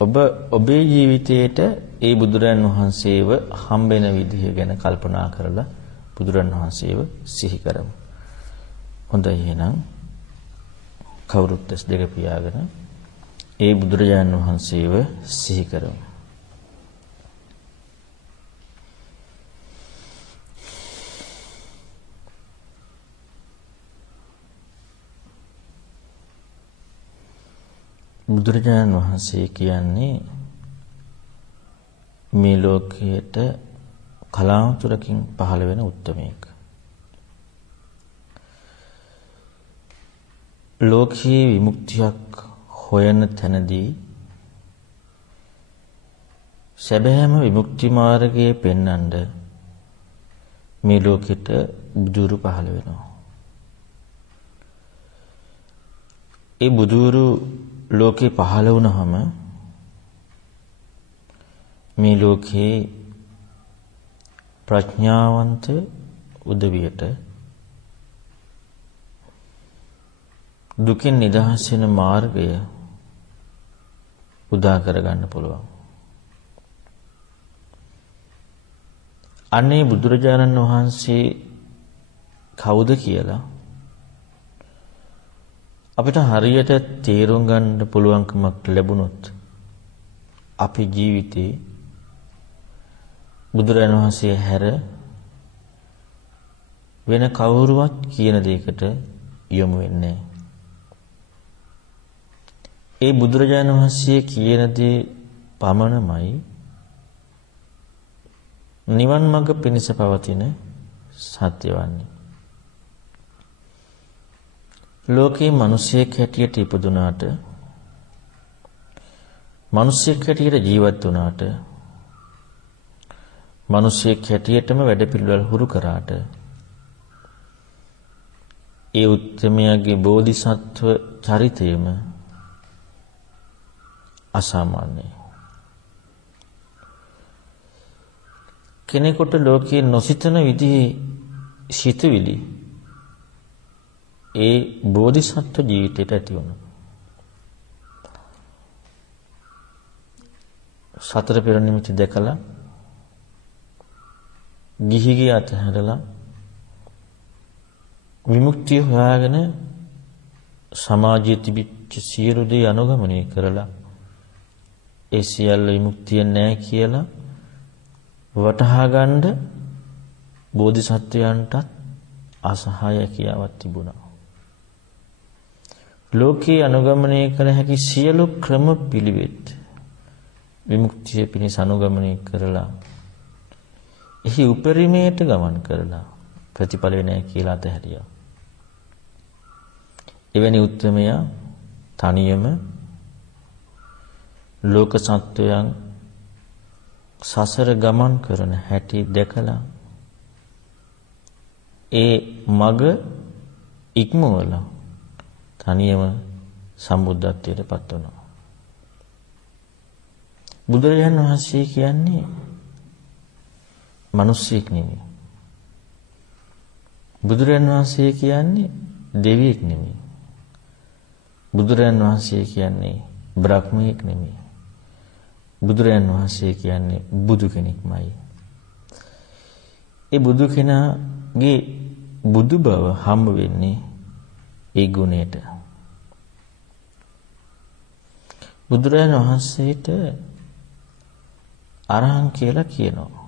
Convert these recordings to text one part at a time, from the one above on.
ඔබ ඔබේ ජීවිතයේට ඒ බුදුරන් වහන්සේව හම්බෙන විදිහ ගැන කල්පනා කරලා බුදුරන් වහන්සේව සිහි කරමු. හොඳයි එහෙනම් කවුරුත් ඇස් දෙක පියාගෙන ඒ බුදුරජාණන් වහන්සේව සිහි කරමු. බුදුරජාණන් වහන්සේ කියන්නේ මේ ලෝකයට කලාතුරකින් පහළ වෙන උත්තමයෙක්. ලෝකයේ විමුක්තියක් හොයන තැනදී සැබෑම විමුක්ති මාර්ගයේ පෙන්වන්න මේ ලෝකෙට බුදුරු පහළ වෙනවා. ඒ බුදුරු ලෝකේ පහළ වුණාම මේ ලෝකේ ප්‍රඥාවන්ත උදවියට දුකින් නිදහස් වෙන මාර්ගය උදා කරගන්න පුළුවන්. අනේ බුදුරජාණන් වහන්සේ කවුද කියලා අපිට හරියට තේරුම් ගන්න පුළුවන්කමක් ලැබුණොත් අපේ ජීවිතේ බුදුරජාණන් වහන්සේ හැර වෙන කවුරුවත් කියන දෙයකට යොමු වෙන්නේ නැහැ. ඒ බුදුරජාණන් වහන්සේ කියන දේ පමණමයි නිවන් මඟ පිණිස පවතින සත්‍ය වන්නේ. ලෝකේ මිනිසෙක් හැටියට ඉපදුනාට මිනිසෙක් හැටියට ජීවත් වුණාට මිනිසෙක් හැටියටම වැඩ පිළිවෙල හුරු කරාට ඒ උත්තමයාගේ බෝධිසත්ව චරිතයම අසාමාන්‍යයි. කෙනෙකුට ලෝකයේ නොසිතන විදිහේ සිතුවිලි ඒ බෝධිසත්ව ජීවිතයට ඇති වුණා. සතර පෙර නිමිති දැකලා ගිහිගේ අතහැරලා විමුක්තිය හොයාගෙන සමාජයේ තිබිච්ච සියලු දේ අනුගමනය කරලා ඒ සියල්ල විමුක්තිය නැහැ කියලා වටහා ගන්න බෝධිසත්වයන්ටත් අසහාය කියාවක් තිබුණා. ලෝකේ අනුගමනය කළ හැකි සියලු ක්‍රම පිළිවෙත් විමුක්තිය පිණිස අනුගමනය කරලා එහි උපරිමයට ගමන් කරලා ප්‍රතිඵල නැහැ කියලා අතහැරියා. එවැනි උත්මයා තනියම ලෝක සත්වයන් සසර ගමන් කරන හැටි දැකලා ඒ මග ඉක්මවලා තනියම සම්බුද්ධත්වයට පත් වුණා. බුදුරජාණන් වහන්සේ කියන්නේ මිනිස්සෙක් නෙමෙයි. බුදුරජාණන් වහන්සේ කියන්නේ දෙවියෙක් නෙමෙයි. බුදුරජාණන් වහන්සේ කියන්නේ බ්‍රහ්මයෙක් නෙමෙයි. බුදුරජාණන් වහන්සේ කියන්නේ බුදු කෙනෙක්මයි. ඒ බුදු කෙනාගේ බුදු බව හම්බ වෙන්නේ ඒ ගුණයට. බුදුරජාණන් වහන්සේට අරහං කියලා කියනවා.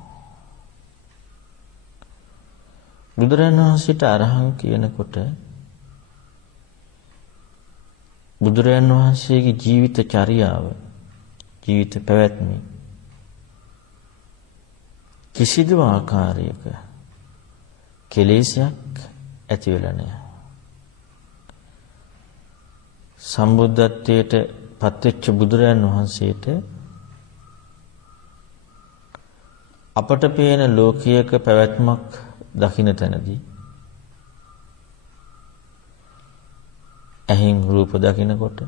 බුදුරජාණන් වහන්සේට අරහං කියනකොට බුදුරජාණන් වහන්සේගේ ජීවිත චර්යාව ජීවිත පැවැත්ම කිසිදු ආකාරයක කෙලෙසයක් ඇති වෙලා නැහැ. සම්බුද්ධත්වයට පත්වෙච්ච බුදුරජාණන් වහන්සේට අපට පේන ලෝකයක පැවැත්මක් දකින්න තැනදී ඇහෙන් රූප දකිනකොට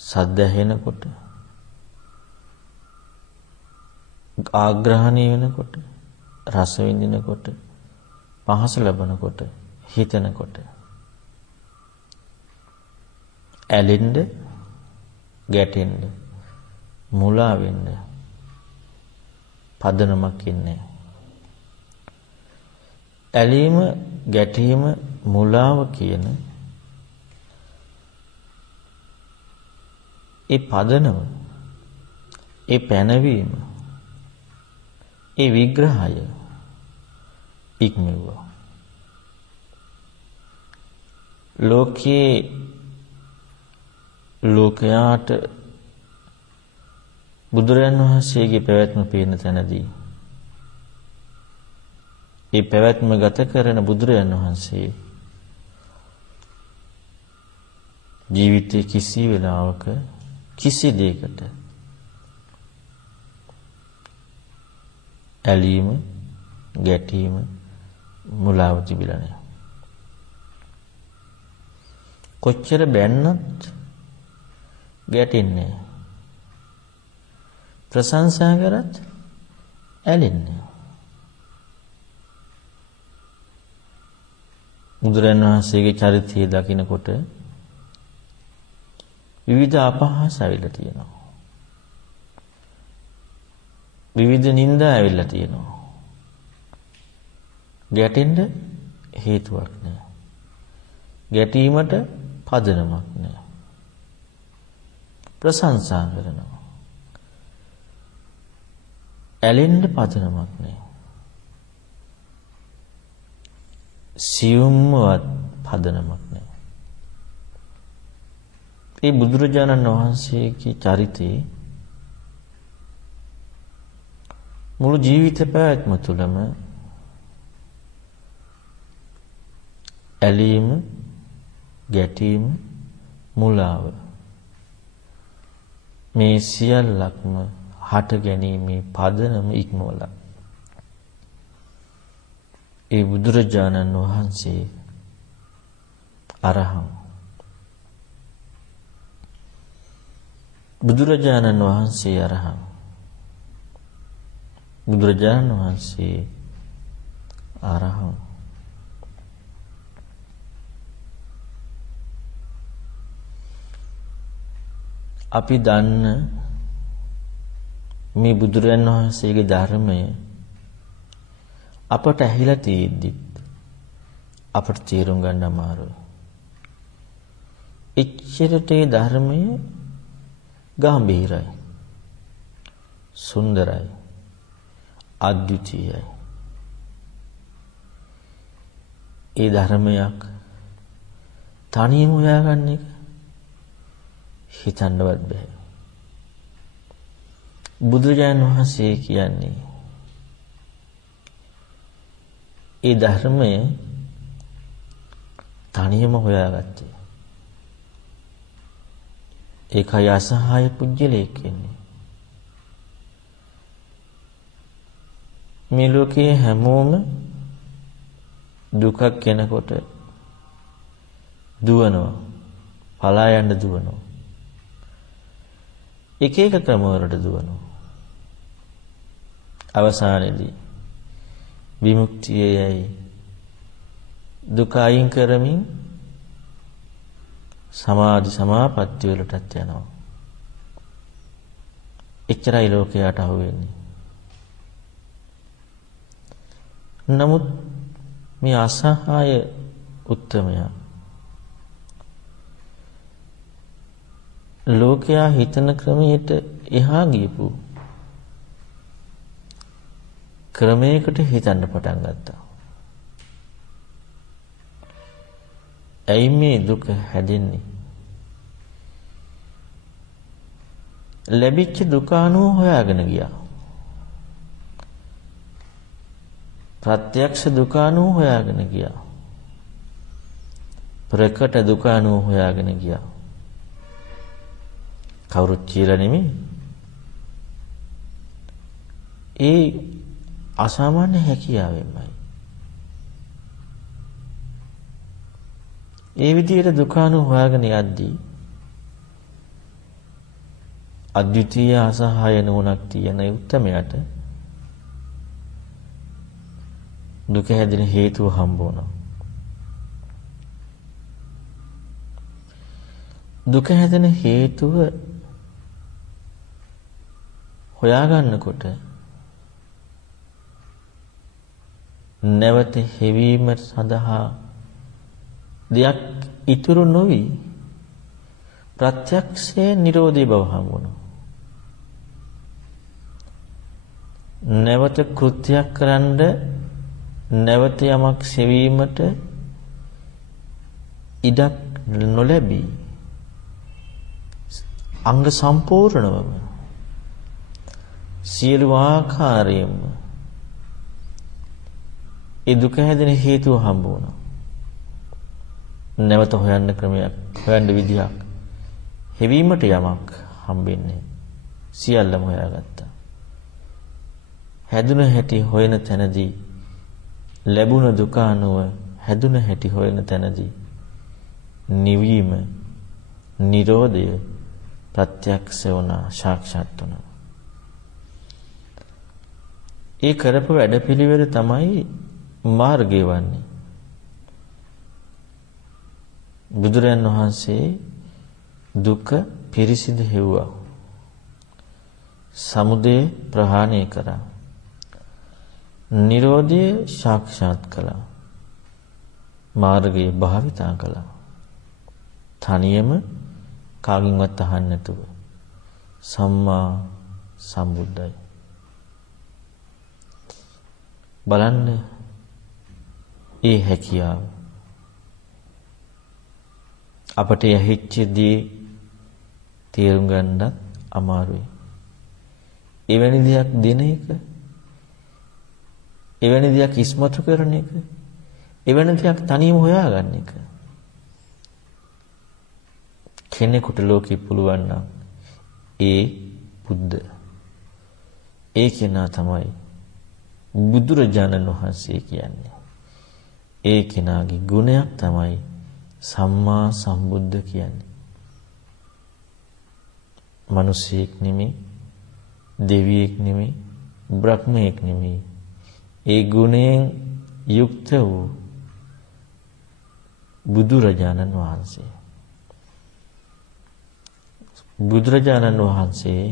සද්ද ඇහෙනකොට ආග්‍රහණය වෙනකොට රස විඳිනකොට පහස ලබනකොට හිතනකොට ඇලෙන්න ගැටෙන්න, මුලා වෙන්න පදනමක් ඉන්නේ. ඇලීම, ගැටීම, මුලාව කියන ඒ පදනම, ඒ පැනවීම, ඒ විග්‍රහය ඉක්මවුවා. ලෝකයාට බුදුරජාණන් වහන්සේගේ පැවැත්ම පේන තැනදී ඒ පැවැත්ම ගත කරන බුදුරජාණන් වහන්සේ ජීවිතයේ කිසි වෙලාවක කිසි දෙයකට ඇලීම, ගැටීම, මුලාව තිබිලා නැහැ. කොච්චර බැන්නත් ගැටෙන්නේ, ප්‍රශංසා කරත් ඇලෙන්නේ. බුදුරජාණන් වහන්සේගේ චරිතය දකිනකොට විවිධ අපහාස ඇවිල්ලා තියෙනවා. විවිධ නින්දා ඇවිල්ලා තියෙනවා. ගැටෙන්න හේතුවක් නැහැ. ගැටීමට පදනමක් නැහැ. ප්‍රශංසා කරනවා. ඇලෙන්න පදනමක් නැහැ. සියුම්වත් පදනමක් නැහැ. ඒ බුදුරජාණන් වහන්සේගේ චරිතේ මුළු ජීවිත පැවැත්ම තුළම ඇලීම, ගැටීම, මුලාව මේ සියල්ලක්ම හට ගැනීමේ පදනම ඉක්මවලා ඒ බුදුරජාණන් වහන්සේ අරහං. බුදුරජාණන් වහන්සේ අරහං. බුදුරජාණන් වහන්සේ අරහං. අපි දන්න මේ බුදුරජාණන් වහන්සේගේ ධර්මය අපට ඇහිලා තියෙද්දිත් අපට තේරුම් ගන්න අමාරුයි. එච්චරට ඒ ධර්මය ගැඹීරයි, සුන්දරයි, අද්විතීයයි. ඒ ධර්මයක් තනියම හොයාගන්න එක හිතන්නවත් බෑ. බුදුරජාණන් වහන්සේ කියන්නේ ඒ ධර්මය තනියම හොයාගත්තේ. ඒකයි අසහාය පුජ්‍යලයක් කියන්නේ. මේ ලෝකයේ හැමෝම දුකක් කෙනකොට දුවනවා, පලා යන්න දුවනවා. එක එක ක්‍රම වලට දුවනවා. අවසානයේදී විමුක්තියයි දුක අයින් කරමින් සමාධි සමාපatti වලටත් යනවා. එච්චරයි ලෝකයට අහුවෙන්නේ. නමුත් මේ අසහාය උත්තමයා ලෝකයා හිතන ක්‍රමයට එහා ගියපු ක්‍රමයකට හිතන්න පටන් ගත්තා. ඇයි මේ දුක හැදෙන්නේ? ලැබිච්ච දුක අනුව හොයාගෙන ගියා. ප්‍රත්‍යක්ෂ දුක අනුව හොයාගෙන ගියා. ප්‍රකට දුක අනුව හොයාගෙන ගියා. කවුරුත් කියලා නෙමෙයි. ඒ අසාමාන්‍ය හැකියාවෙන්මයි. ඒ විදිහට දුක අනුව හොයාගෙන යද්දී අද්විතීය අසහාය නුවණක් තියෙන උත්තමයාට දුක හැදෙන හේතුව හම්බ වුණා. දුක හැදෙන හේතුව හොයාගන්නකොට නැවත හෙවීම සඳහා දෙයක් ඉතුරු නොවි ප්‍රත්‍යක්ෂයේ නිරෝධී බව හම්බුණා. නැවත කෘත්‍යයක් කරන්න නැවත යමක් සෙවීමට ඉඩක් නොලැබී අංග සම්පූර්ණවම සියලු ආකාරයෙන්ම ඒ දුක හැදෙන හේතුව හම්බ වුණා. නැවත හොයන්න ක්‍රමයක්, හොයන්න විදියක්, හෙවීමට යමක් හම්බෙන්නේ සියල්ලම හොයාගත්තා. හැදුන හැටි හොයන තැනදී ලැබුණ දුක අනුව හැදුන හැටි හොයන තැනදී නිවීම, නිරෝධය ප්‍රත්‍යක්ෂ වුණා, සාක්ෂාත් වුණා. ඒ කරපු වැඩපිළිවෙල තමයි මාර්ගය වන්නේ. බුදුරයන් වහන්සේ දුක පිරිසිදු හෙව්වා. සමුදය ප්‍රහාණය කරා. නිරෝධය සාක්ෂාත් කළා. මාර්ගය භාවිතා කළා. තනියම කාගින්වත් අහන්න නැතුව සම්මා සම්බුද්දයි. බලන්න ඒ හැකියාව අපට ඇහිච්ච දේ තේරුම් ගන්නත් අමාරුයි. එවැනි දෙයක් දෙන එක, එවැනි දෙයක් ඉස්මතු කරන එක, එවැනි දෙයක් තනියම හොයාගන්න එක කෙනෙකුට ලෝකෙ පුළුවන් නම් ඒ බුද්ධ, ඒ කෙනා තමයි බුදුරජාණන් වහන්සේ කියන්නේ. ඒ කෙනාගේ ගුණයක් තමයි සම්මා සම්බුද්ධ කියන්නේ. මිනිසෙක් නෙමෙයි, දෙවියෙක් නෙමෙයි, බ්‍රහ්මයෙක් නෙමෙයි. ඒ ගුණයෙන් යුක්ත වූ බුදුරජාණන් වහන්සේ. බුදුරජාණන් වහන්සේ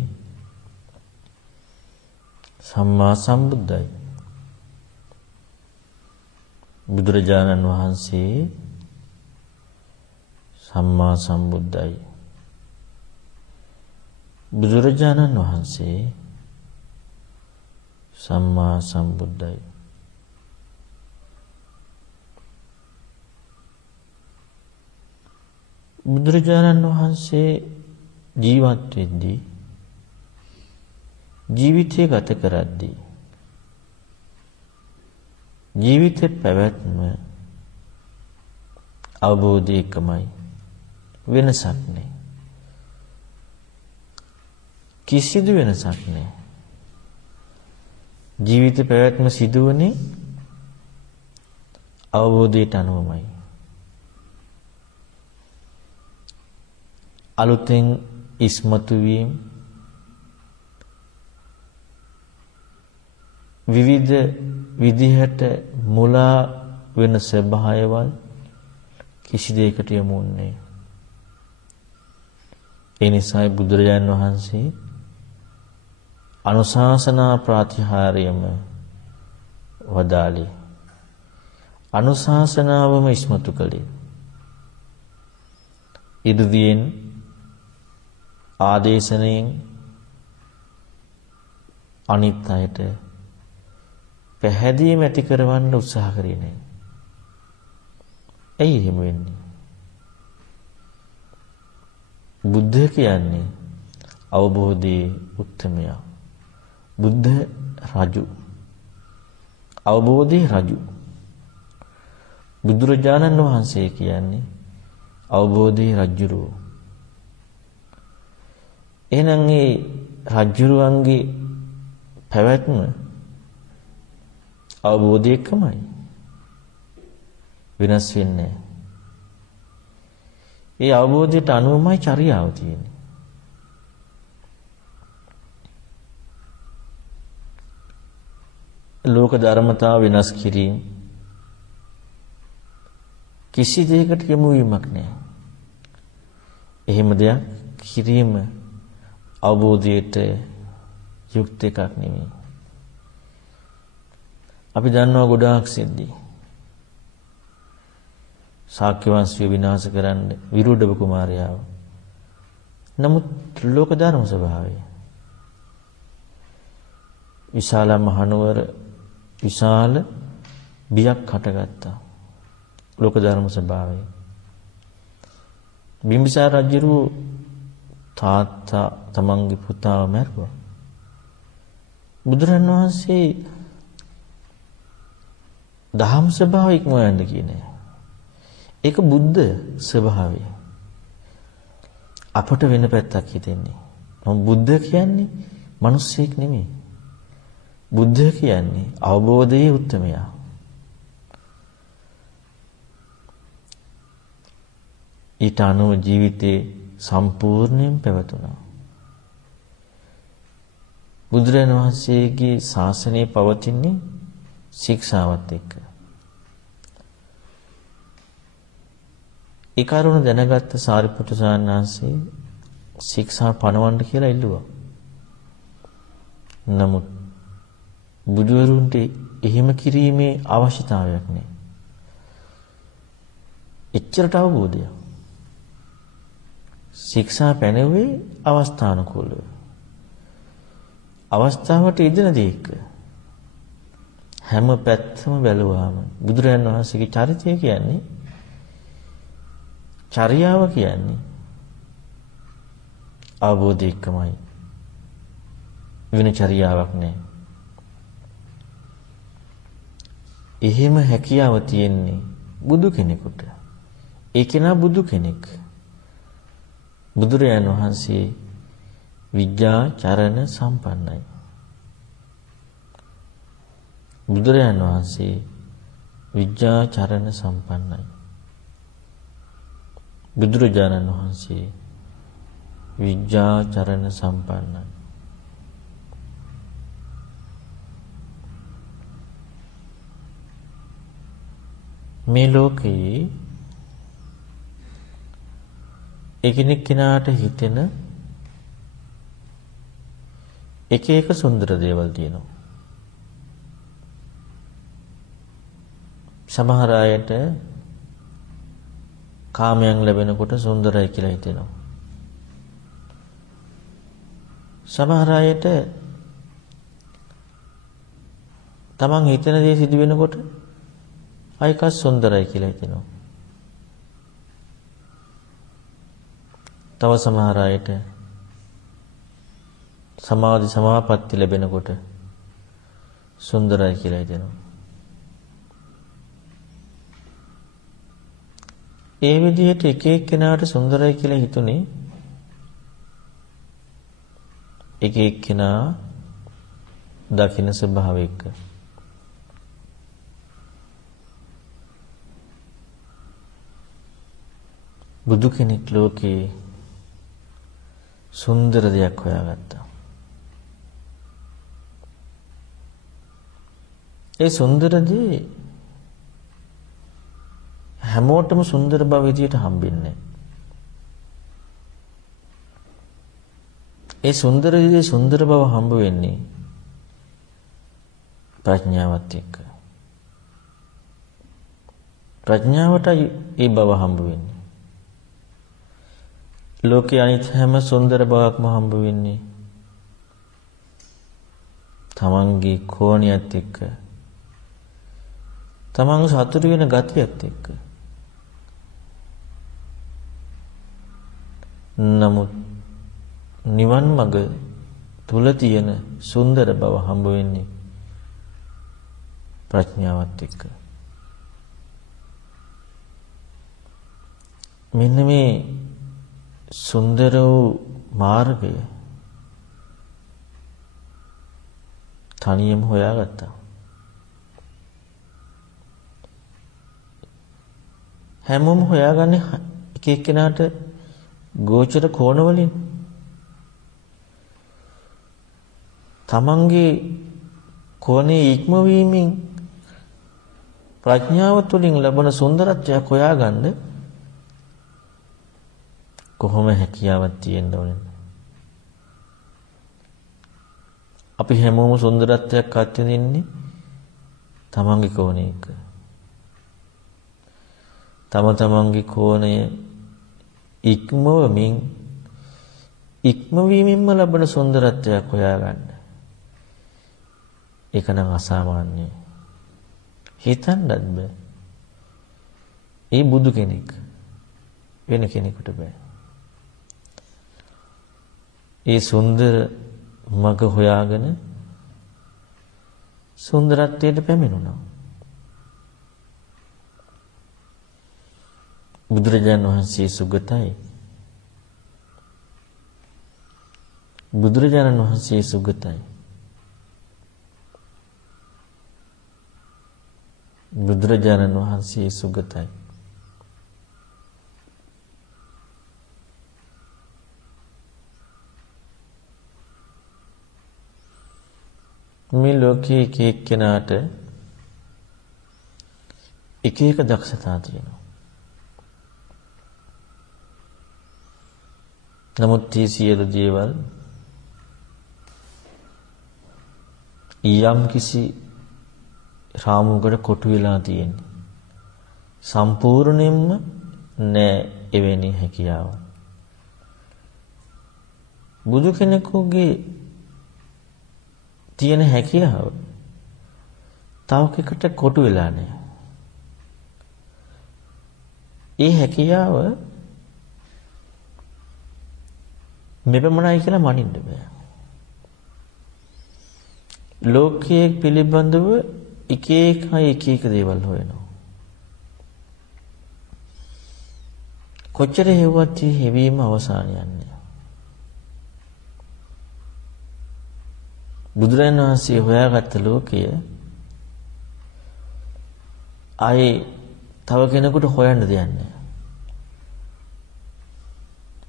සම්මා සම්බුද්ධයි. බුදුරජාණන් වහන්සේ සම්මා සම්බුද්ධයි. බුදුරජාණන් වහන්සේ සම්මා සම්බුද්ධයි. බුදුරජාණන් වහන්සේ ජීවත් වෙද්දී, ජීවිතය ගත කරද්දී ජීවිතේ පැවැත්ම අවබෝධය එකමයි, වෙනසක් නැහැ. කිසිදු වෙනසක් නැහැ. ජීවිත පැවැත්ම සිදුවන්නේ අවබෝධයට අනුවමයි. අලුතෙන් ඉස්මතු වීම, විවිධ විදිහට මුලා වෙන ස්වභාවයවල් කිසි දෙයකට යමු නැහැ. ඒ නිසා බුදුරජාණන් වහන්සේ අනුශාසනා ප්‍රාතිහාර්යම වදාළේ. අනුශාසනාවම ඉස්මතු කළේ. ඉදිරියෙන් ආදේශණයෙන් අනිත් අයට පැහැදීම ඇති කරවන්න උත්සාහ කරේ නැහැ. ඇයි එහෙම වෙන්නේ? බුද්ධ කියන්නේ අවබෝධයේ උත්තමයා. බුද්ධ රජු. අවබෝධයේ රජු. බුදුරජාණන් වහන්සේ කියන්නේ අවබෝධයේ රජුරෝ. එහෙනම් මේ රජුරුවන්ගේ පැවැත්ම අවබෝධය එකමයි. වෙනස් වෙන්නේ නැහැ. ඒ අවබෝධයට අනුවමයි චර්යාව තියෙන්නේ. ලෝක ධර්මතාව වෙනස් කිරීම කිසි දෙයකට යොමු වීමක් නැහැ. එහෙම දෙයක් කිරීම අවබෝධයට යුක්ත එකක් නෙමෙයි. අපි දන්නවා ගොඩාක් සිද්ධි. ශාක්‍ය වංශය විනාශ කරන්න විරුඩව කුමාරයාව. නමුත් ලෝක ධර්ම ස්වභාවය. විශාල මහනුවර විශාල බියක් හටගත්තා. ලෝක ධර්ම ස්වභාවය. බිම්බිසාර රජු තාත්තා තමන්ගේ පුතාව මැරුවා. බුදුරන් වහන්සේ දහම් ස්වභාවය ඉක්මවන්න කියන්නේ. ඒක බුද්ධ ස්වභාවය. අපට වෙන පැත්තක් හිතෙන්නේ. මම බුද්ධ කියන්නේ මිනිස්සෙක් නෙමෙයි. බුද්ධ කියන්නේ අවබෝධයේ උත්තමයා. ඊට අනුව ජීවිතේ සම්පූර්ණයෙන් පැවතුණා. බුදුරජාණන් වහන්සේගේ ශාසනය පවතින්නේ ශික්ෂාවත් එක්ක. ඒ කරුණ දැනගත්ත සාරිපුත්‍ර ස්වාමීන් වහන්සේ ශික්ෂා පනවන්න කියලා ඉල්ලුවා. නමුත් බුදුවරුන්ට එහෙම කිරීමේ අවශ්‍යතාවයක් නැහැ. එච්චරට අවබෝධය. ශික්ෂා පැනෙන්නේ අවස්ථානුකූලව. අවස්ථාවට ඉදෙන දෙයක හැම පැත්තම බැලුවාම බුදුරජාණන් වහන්සේගේ චරිතය කියන්නේ චර්යාව කියන්නේ අවබෝධය එක්කමයි. වෙන චර්යාවක් නැහැ. එහෙම හැකියාව තියෙන්නේ බුදු කෙනෙකුට. ඒ කෙනා බුදු කෙනෙක්. බුදුරජාණන් වහන්සේ විද්‍යා චරණ සම්පන්නයි. බුදුරජාණන් වහන්සේ විද්‍යා චරණ සම්පන්නයි. බුදුරජාණන් වහන්සේ විද්‍යා චරණ සම්පන්නයි. මේ ලෝකයේ එකිනෙක කෙනාට හිතෙන එක එක සුන්දර දේවල් තියෙනවා. සමහර අයට කාමයන් ලැබෙනකොට සුන්දරයි කියලා හිතෙනවා. සමහර අයට තමන් හිතන දේ සිදු වෙනකොට අයක සුන්දරයි කියලා හිතෙනවා. තව සමහර අයට සමාධි සමාපatti ලැබෙනකොට සුන්දරයි කියලා හිතෙනවා. ඒ විදිහට එක එක්කෙනාට සුන්දරයි කියලා හිතුනේ එක එක්කෙනා දකින්න ස්වභාවයක. බුදු කෙනෙක් ලෝකේ සුන්දර දෙයක් හොයාගත්තා. ඒ සුන්දර දේ හැමෝටම සුන්දර බව විදියට හම්බෙන්නේ. ඒ සුන්දර දේ සුන්දර බව හම්බ වෙන්නේ ප්‍රඥාවත් එක්ක. ප්‍රඥාවටයි ඒ බව හම්බ වෙන්නේ. ලෝකයේ අනිත් හැම සුන්දර බවක්ම හම්බ වෙන්නේ තමන්ගේ කෝණියත් එක්ක. තමන් සතුටු වෙන ගතියත් එක්ක. නමුත් නිවන් මඟ තුල තියෙන සුන්දර බව හම්බ වෙන්නේ ප්‍රඥාවත් එක්ක. මෙන්න මේ සුන්දර වූ මාර්ගය තනියම හොයාගත්තා. හැමෝම හොයාගන්නේ එක එක්කෙනාට ගෝචර කෝණ වලින්. තමන්ගේ කෝණේ ඉක්මවීමෙන් ප්‍රඥාව තුළින් ලැබෙන සුන්දරත්වයක් හොයාගන්න කොහොම හැකියාවක් තියෙන්න ඕනද? අපි හැමෝම සුන්දරත්වයක් අත්විඳින්නේ තමන්ගේ කෝණයක. තමන්ගේ කෝණය ඉක්මවීමෙන්ම ලබන සුන්දරත්වයක් හොයාගන්න. ඒක නම් අසාමාන්‍යයි. හිතන්නත් බෑ. ඒ බුදු කෙනෙක් වෙන කෙනෙකුට බෑ. ඒ සුන්දර මග හොයාගෙන සුන්දරත්වයට පැමිණුණා. බුදුරජාණන් වහන්සේ සුගතයි. බුදුරජාණන් වහන්සේ සුගතයි. බුදුරජාණන් වහන්සේ සුගතයි. මේ ලෝකයේ එක එක්කෙනාට එක එක දක්ෂතා තියෙනවා. නමුත් මේ සියලු දේවල් යම් කිසි රාමුවකට කොටු වෙලා තියෙන්නේ. සම්පූර්ණයෙන්ම නෑ එවැනි හැකියාව. බුදු කෙනෙකුගේ තියෙන හැකියාව තව එකකට කොටු වෙලා නෑ. ඒ හැකියාව මෙපමණයි කියලා මනින්න බෑ. ලෝකයේ පිළිබඳව එක එක දේවල් හොයනවා. කොච්චර හේවත් හැවීම අවසාන යන්නේ. බුදුරජාණන් වහන්සේ හොයාගත්ත ලෝකය ආයේ තව කෙනෙකුට හොයන්න දෙයක් නැහැ.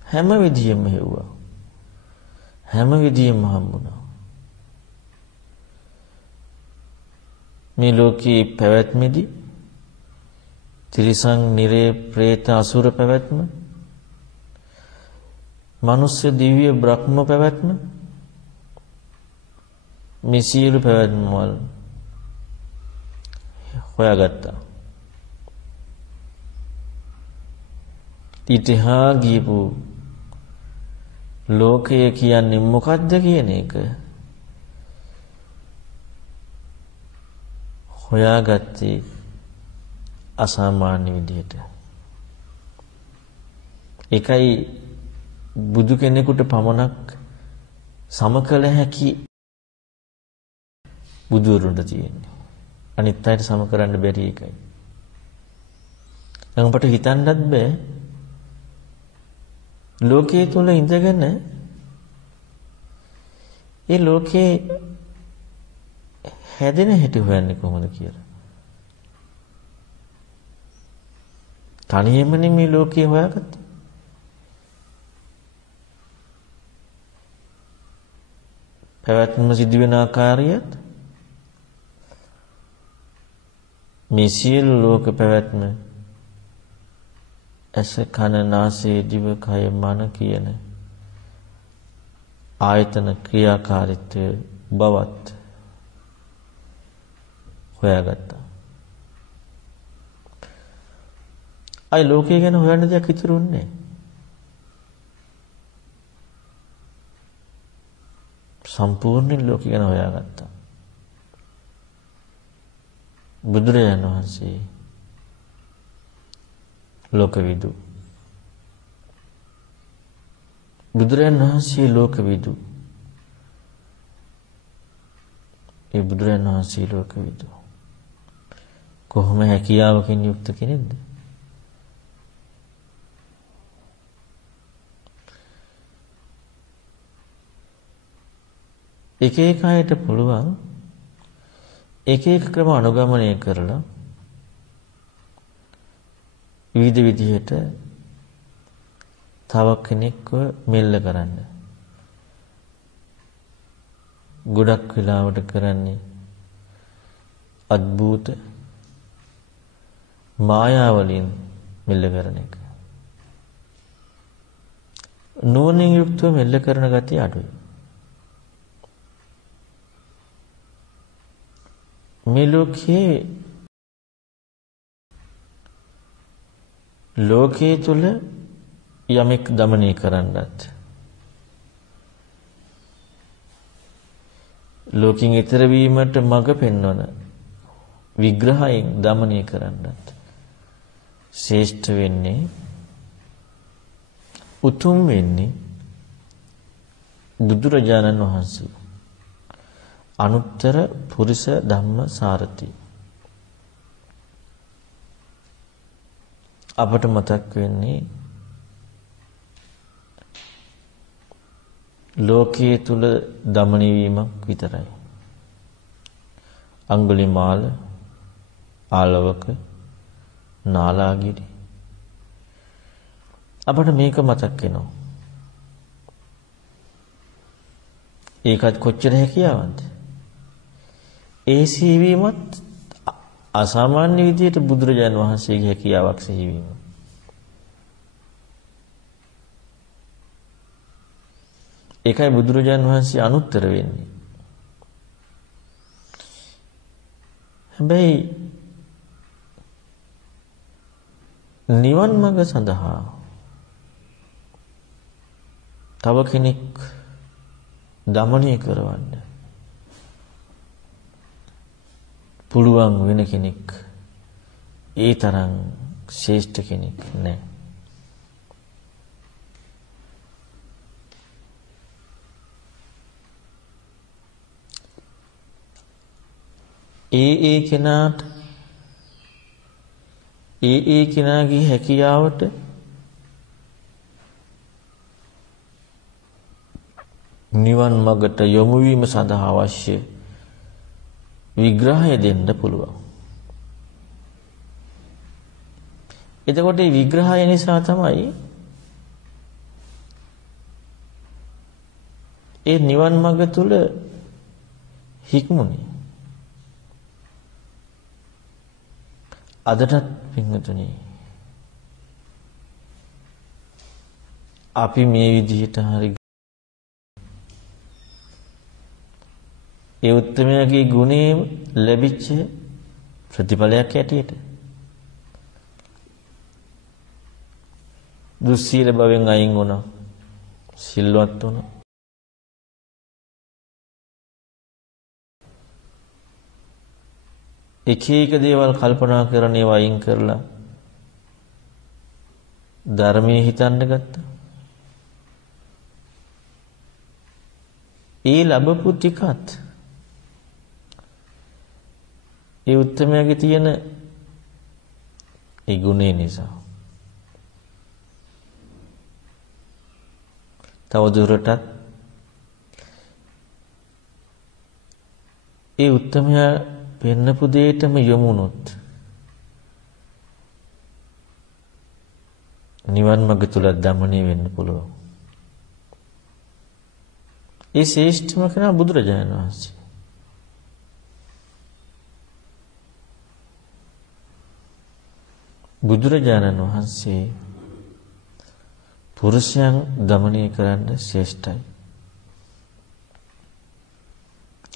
හැම විදියෙම හෙව්වා. හැම විදියෙම හම්බුණා. මේ ලෝකයේ පැවැත්මේදී තිරිසන් නිරේ പ്രേත අසුර පැවැත්ම, මනුෂ්‍ය දිව්‍ය බ්‍රහ්ම පැවැත්ම, මේ සියලු පැවැත්ම වල හොයාගත්තා. ඉතිහා ගියපු ලෝකය කියන්නේ මොකද්ද කියන එක හොයාගත්තේ අසාමාන්‍ය විදිහට. ඒකයි බුදු කෙනෙකුට පමණක් සමකල හැකි බුදුරුන්ට තියෙන්නේ. අනිත් අයට සම කරන්න බැරි එකයි. නම් අපට හිතන්නත් බෑ ලෝකයේ තුල ඉඳගෙන ඒ ලෝකේ හැදෙන හැටි හොයන්නේ කොහොමද කියලා. තනියමනේ මේ ලෝකේ හොයාගත්තේ. පැවැත්ම සිදුවෙන ආකාරයත් මේ සියලු ලෝක පැවැත්ම ඇස කන නාසය දිව කය මන කියන ආයතන ක්‍රියාකාරීත්වය බවත් හොයාගත්තා. අය ලෝකය ගැන හොයන්න දෙයක් ඉතුරුන්නේ. සම්පූර්ණ ලෝකය ගැන හොයාගත්තා. බුදුරජාණන් වහන්සේ ලෝකවිදු. බුදුරජාණන් වහන්සේ ලෝකවිදු. ඒ බුදුරජාණන් වහන්සේ ලෝකවිදු. කොහොම හැකියාවකින් යුක්ත කෙනෙක්ද? එක එක අයට පුළුවන් එක එක ක්‍රම අනුගමනය කරලා විවිධ විදිහට තව කෙනෙක්ව මෙල්ල කරන්න. ගොඩක් වෙලාවට කරන්නේ අద్භූත මායාවලින් මෙල්ල කරන එක. නුවණින් යුක්තව මෙල්ල කරන ගතිය අඩුයි. මේ ලෝකයේ තුල යමෙක් দমনය කරන්නත් ලෝකින් ඈතර වීමට මඟ පෙන්වන විග්‍රහයෙන් দমনය කරන්නත් ශ්‍රේෂ්ඨ වෙන්නේ උතුම් වෙන්නේ බුදුරජාණන් වහන්සේ අනුත්තර පුරිස ධම්ම සාරති. අපට මතක් වෙන්නේ ලෝකයේ තුල দমনය වීමක් විතරයි. අඟුලිමාල, ආලවක, නාලාගිරි අපට මේක මතක් වෙනවා. ඒකත් කොච්චර හැකියාවක්ද? ඒ සිහිවීමත් අසාමාන්‍ය විදියට බුදුරජාණන් වහන්සේගේ හැකියාවක් සිහිවීම. ඒකයි බුදුරජාණන් වහන්සේ අනුත්තර වෙන්නේ. හැබැයි නිවන් මඟ සඳහා තව කෙනෙක් দমনය කරවන්න පුළුවන් වෙන කෙනෙක් ඒ තරම් ශ්‍රේෂ්ඨ කෙනෙක් නැහැ. ඒ කෙනාගේ හැකියාවට නිවන් මඟට යොමු වීම සඳහා අවශ්‍ය විග්‍රහය දෙන්න පුළුවන්. එතකොට මේ විග්‍රහය නිසා තමයි ඒ නිවන් මඟ තුල හික්මුනේ. අදටත් පින්වතුනි අපි මේ විදිහට හරි ඒ උත්තරමයාගේ ගුණේ ලැබිච්ච ප්‍රතිඵලයක් ඇටියට දුස්සීල භවෙන් අයින් වුණා, සිල්වත් වුණා. එක දේවල් කල්පනා කරන ඒවා අයින් කරලා ධර්මයේ හිතන්න ගත්තා. ඒ ලැබපු ටිකත් ඒ උත්තරමයාගේ තියෙන ඒ ගුණේ නිසා තවදුරටත් ඒ උත්තරමයා පෙන්නපු දෙයටම යමුනොත් නිවන් මඟ තුල දමණය වෙන්න පුළුවන්. ඒ ශ්‍රේෂ්ඨම කෙනා බුදුරජාණන් වහන්සේ. බුදුරජාණන් වහන්සේ පුරුෂයන් দমনය කරන්න ශ්‍රේෂ්ඨයි.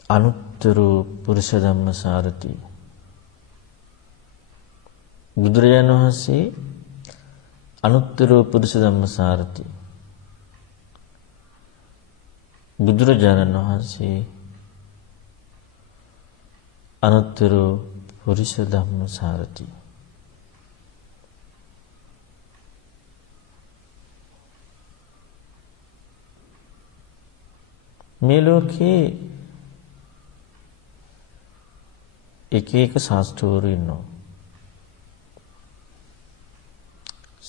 අනුත්තර පුරුෂ ධම්ම සාරති. බුදුරජාණන් වහන්සේ අනුත්තර පුරුෂ ධම්ම සාරති. බුදුරජාණන් වහන්සේ අනුත්තර පුරුෂ ධම්ම සාරති. මේ ලෝකේ එක ශාස්ත්‍රවරු ඉන්නවා.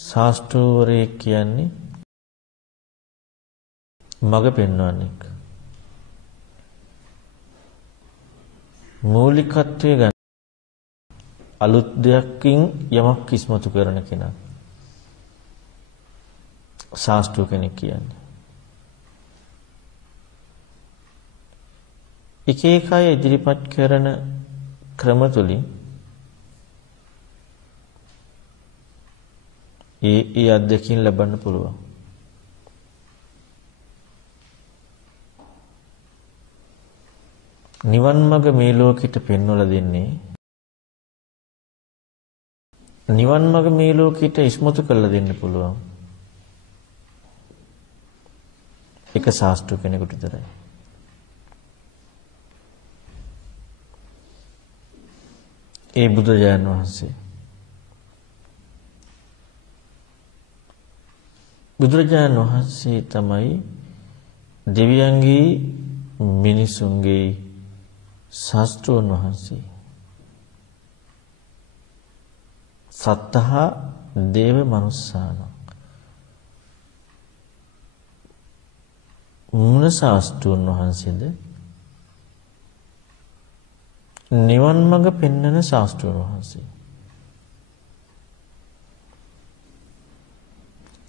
ශාස්ත්‍රවරයෙ කියන්නේ මඟ පෙන්වන්නේ. මූලිකත්වයේ ගන්න අලුත් දෙයක්කින් යමක් ඉස්මතු කරන කෙනා ශාස්ත්‍ර කෙනෙක් කියන්නේ. එක අය ඉදිරිපත් කරන ක්‍රම තුලින් ඒ අත්දැකීම් ලබන්න පුළුවන්. නිවන් මඟ මේ ලෝකෙට පෙන්වලා දෙන්නේ නිවන් මඟ මේ ලෝකෙට ඉස්මතු කරලා දෙන්න පුළුවන් එක ශාස්ත්‍ර කෙනෙකුට විතරයි. ඒ බුදුරජාණන් වහන්සේ. බුදුරජාණන් වහන්සේ තමයි දෙවියන්ගේ මිනිසුන්ගේ ශාස්ත්‍රෝන් වහන්සේ. සත්තහා දේව මනුස්සාන. මොන ශාස්ත්‍රෝන් වහන්සේද? නිවන් මඟ පෙන්වන ශාස්ත්‍රෝන් වහන්සේ.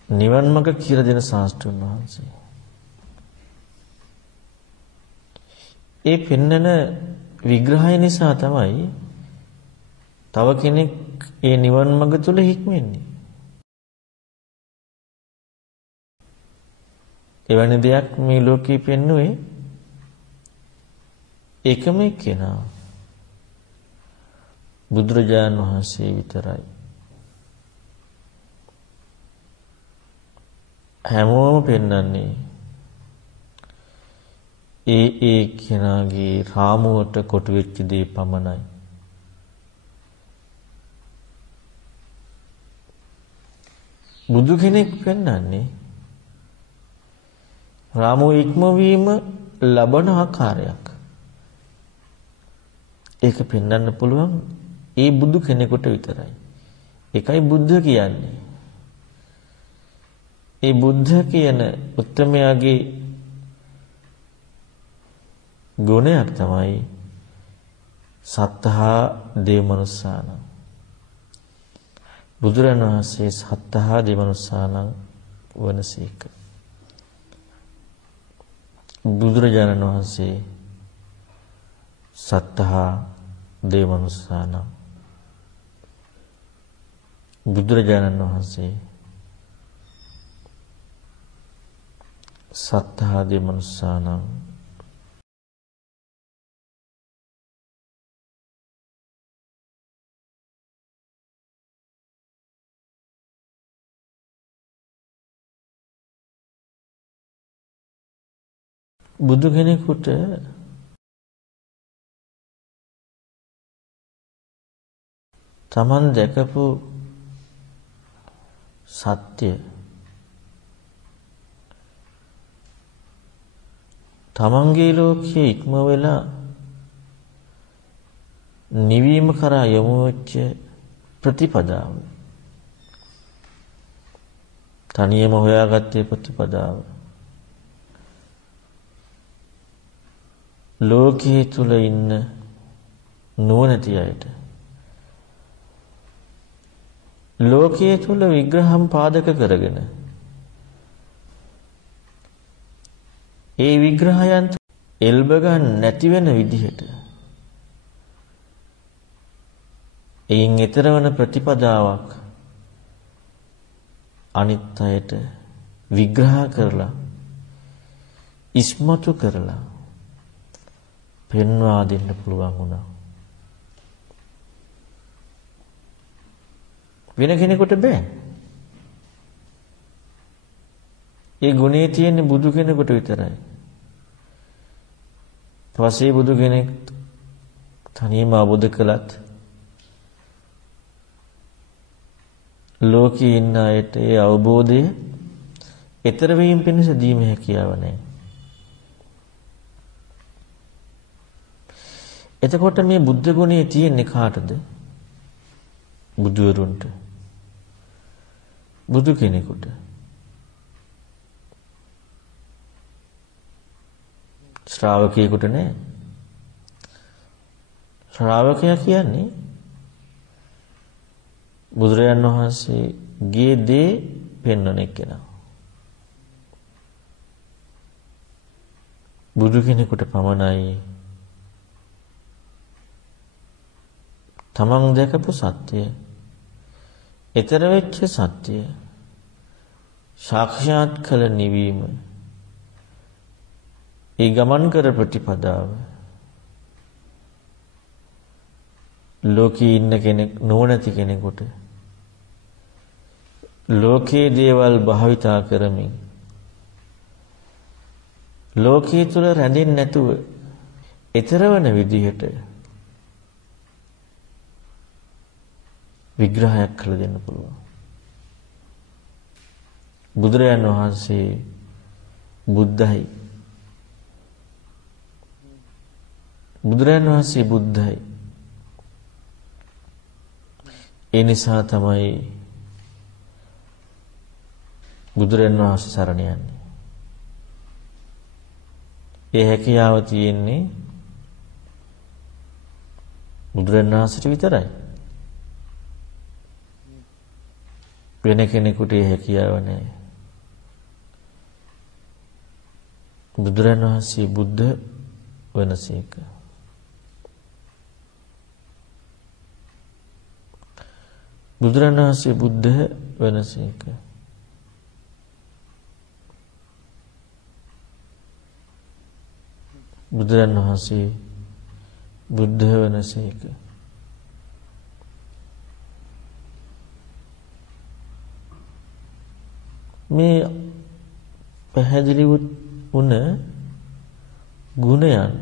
නිවන් මඟ කියලා දෙන ශාස්ත්‍රෝන් වහන්සේ. ඒ පෙන්වන විග්‍රහය නිසා තමයි තව කෙනෙක් ඒ නිවන් මඟ තුල හික්මෙන්නේ. එවැනි දෙයක් මේ ලෝකේ පෙන්වුවේ එකම කෙනා බුදුරජාණන් වහන්සේ විතරයි. හැමෝම පෙන්වන්නේ ඒ කෙනාගේ රාමුවට කොටු වෙච්ච දේ පමණයි. බුදු කෙනෙක් පෙන්වන්නේ රාමුව ඉක්මවීම ලබන ආකාරයක්. ඒක පෙන්වන්න පුළුවන් ඒ බුදු කෙනෙකුට විතරයි. ඒකයි බුද්ධ කියන්නේ. ඒ බුද්ධ කියන උත්තමයාගේ ගුණයක් තමයි සත්තහා දේවමනුස්සාන. බුදුරණන් වහන්සේ සත්තහා දේවමනුස්සාන වනසේක. බුදුරජාණන් වහන්සේ සත්තහා දේවමනුස්සාන. බුදුරජාණන් වහන්සේ සත්තහා දේවමනුස්සාන. බුදු කෙනෙකුට තමන් දැකපු සත්‍ය තමන්ගේ ලෝකයේ ඉක්ම වෙලා නිවීම කරා යොමු වෙච්ච ප්‍රතිපදාව. තනියම හොයාගත්තේ ප්‍රතිපදාව. ලෝකයේ තුල ඉන්න නුවණැති අයට ලෝකයේ තුල විග්‍රහම් පාදක කරගෙන ඒ විග්‍රහයන් එල්බ ගන්න නැති වෙන විදිහට එයින් ඈතර වන ප්‍රතිපදාවක් අනිත් අයට විග්‍රහ කරලා ඉස්මතු කරලා පෙන්වා දෙන්න පුළුවන් වුණා. වෙන කෙනෙකුට බෑ. ඒ ගුණේ තියෙන බුදු කෙනෙකුට විතරයි. පස්සේ බුදු කෙනෙක් තනියම අවබෝධ කළත් ලෝකේ ඉන්න අයට ඒ අවබෝධය ඊතර වීම පිණිස දීම හැකියාව නැහැ. එතකොට මේ බුද්ධ ගුණය තියෙන්නේ කාටද? බුදුවරුන්ට. බුදු කෙනෙකුට. ශ්‍රාවකයෙකුට නෑ. ශ්‍රාවකයා කියන්නේ බුදුරජාණන් වහන්සේගේ දේ පෙන්වන කෙනා. බුදු කෙනෙකුට පමණයි තමන් දැකපු සත්‍ය, ඊතර වෙච්ච සත්‍ය, සාක්ෂාත් කළ නිවීම, ඒ ගමන් කර ප්‍රතිපදාව ලෝකේ ඉන්න කෙනෙක් නොනැති කෙනෙකුට ලෝකයේ දේවල් භාවිතා කරමින් ලෝකයේ තුල රැඳෙන්නේ නැතුව ඊතරවන විදිහට විග්‍රහයක් කළ දෙන්න පුළුවන්. බුදුරජාණන් වහන්සේ බුද්ධයි. බුදුරජාණන් වහන්සේ බුද්ධයි. ඒ නිසා තමයි බුදුරජාණන් වහන්සේ සරණ යන්නේ. ඒ හැකියාව තියෙන්නේ බුදුරජාණන් වහන්සේට විතරයි. වෙන කෙනෙකුට ඒ හැකියාව නැහැ. බුදුරජාණන් වහන්සේ බුද්ධ වනසේක. බුදුරජාණන් වහන්සේ බුද්ධ වනසේක. බුදුරජාණන් වහන්සේ බුද්ධ වනසේක. මේ පැහැදිලි වුණ ගුණයන්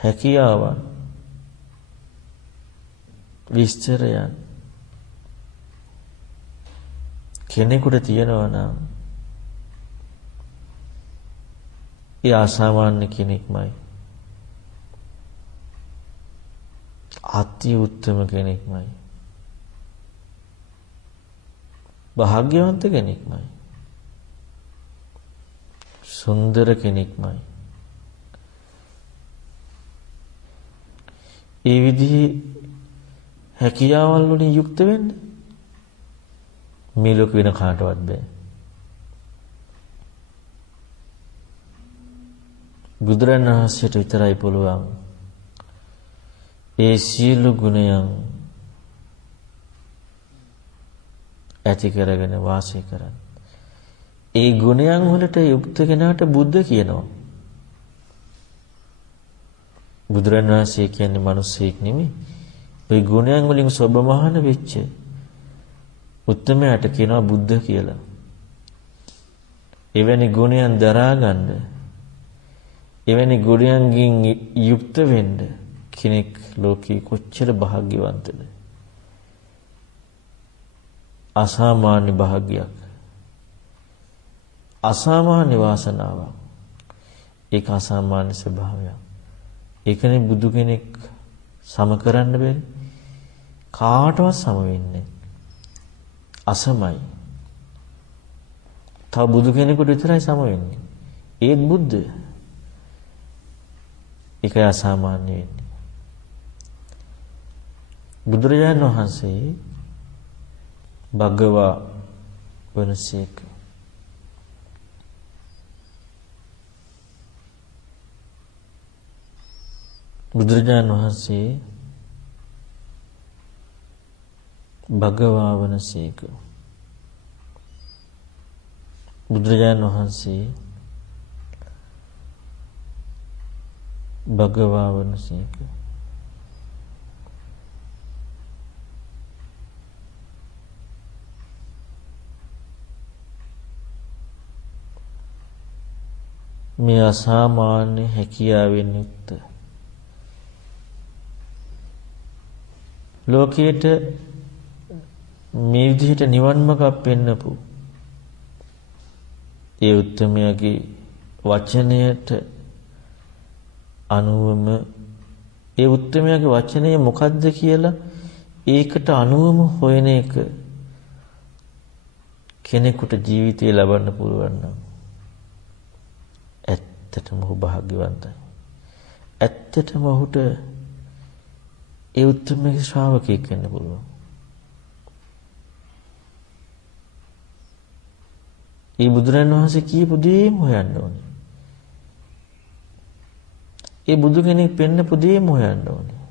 හැකියාවන් විස්තරයන් කෙනෙකුට තියෙනවා නම් ඒ අසාමාන්‍ය කෙනෙක්මයි. අති උත්තම කෙනෙක්මයි. භාග්‍යවන්ත කෙනෙක්මයි. සුන්දර කෙනෙක්මයි. ඒ විදිහේ හැකියාවල් වලින් යුක්ත වෙන්න මේ ලෝක වෙන කාටවත් බෑ. බුදුරජාණන් වහන්සේට විතරයි පුළුවන් ඒ සියලු ගුණයන් ඇති කරගෙන වාසය කරන්න. ඒ ගුණයන් වලට යුක්ත කෙනාට බුද්ධ කියනවා. බුදුරජාණන් වහන්සේ කියන්නේ මිනිසෙක් නෙමෙයි. ওই ගුණයන් වලින් සබමහන වෙච්ච උත්තමයාට කියනවා බුද්ධ කියලා. එවැනි ගුණයන් දරා ගන්න, එවැනි ගුණයන්ගෙන් යුක්ත වෙන්න කෙනෙක් ලෝකේ කොච්චර භාග්‍යවන්තද? අසාමාන්‍ය භාග්‍යයක්. අසාමාන්‍ය වාසනාවක්. ඒක අසාමාන්‍ය ස්වභාවයක්. ඒකනේ බුදු කෙනෙක් සම කරන්න බැරි. කාටවත් සම වෙන්නේ අසමයි. තව බුදු කෙනෙකුට විතරයි සම වෙන්නේ. ඒත් බුද්ධ. ඒක අසාමාන්‍ය වෙන්නේ. බුදුරජාණන් වහන්සේ භගවා වනසේක. බුදුරජාණන් වහන්සේ භගවා වනසේක. බුදුරජාණන් වහන්සේ භගවා වනසේක. මේ අසාමාන්‍ය හැකියාවෙන් යුක්ත ලෝකයට මේ විදිහට නිවන් මාර්ගක් පෙන්නපු ඒ උත්තමයාගේ වචනයට අනුවම ඒ උත්තමයාගේ වචනය මොකද්ද කියලා ඒකට අනුවම හොයන එක කෙනෙකුට ජීවිතේ ලබන්න පුළුවන් නම් ඇත්තටම ඔහු භාග්‍යවන්තයි. ඇත්තටම ඔහුට ඒ උත්තමගේ ශ්‍රාවකයෙක් වෙන්න පුළුවන්. ඒ බුදුරජාණන් වහන්සේ කියපු දේම හොයන්න ඕනේ. ඒ බුදු කෙනෙක් පෙන්නපු දේම හොයන්න ඕනේ.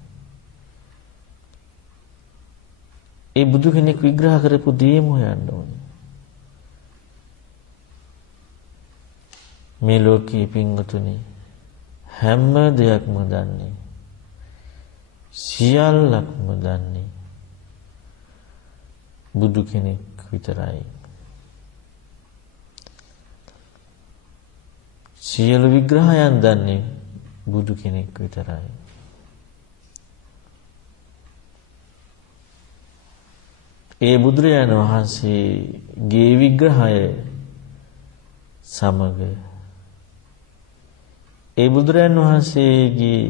ඒ බුදු කෙනෙක් විග්‍රහ කරපු දේම හොයන්න ඕනේ. මේ ලෝකයේ පින්වතුනි හැම දෙයක්ම දන්නේ සියල්ලක්ම දන්නේ බුදු කෙනෙක් විතරයි. සියලු විග්‍රහයන් දන්නේ බුදු කෙනෙක් විතරයි. ඒ බුදුරජාණන් වහන්සේගේ විග්‍රහය සමග ඒ බුදුරජාණන් වහන්සේගේ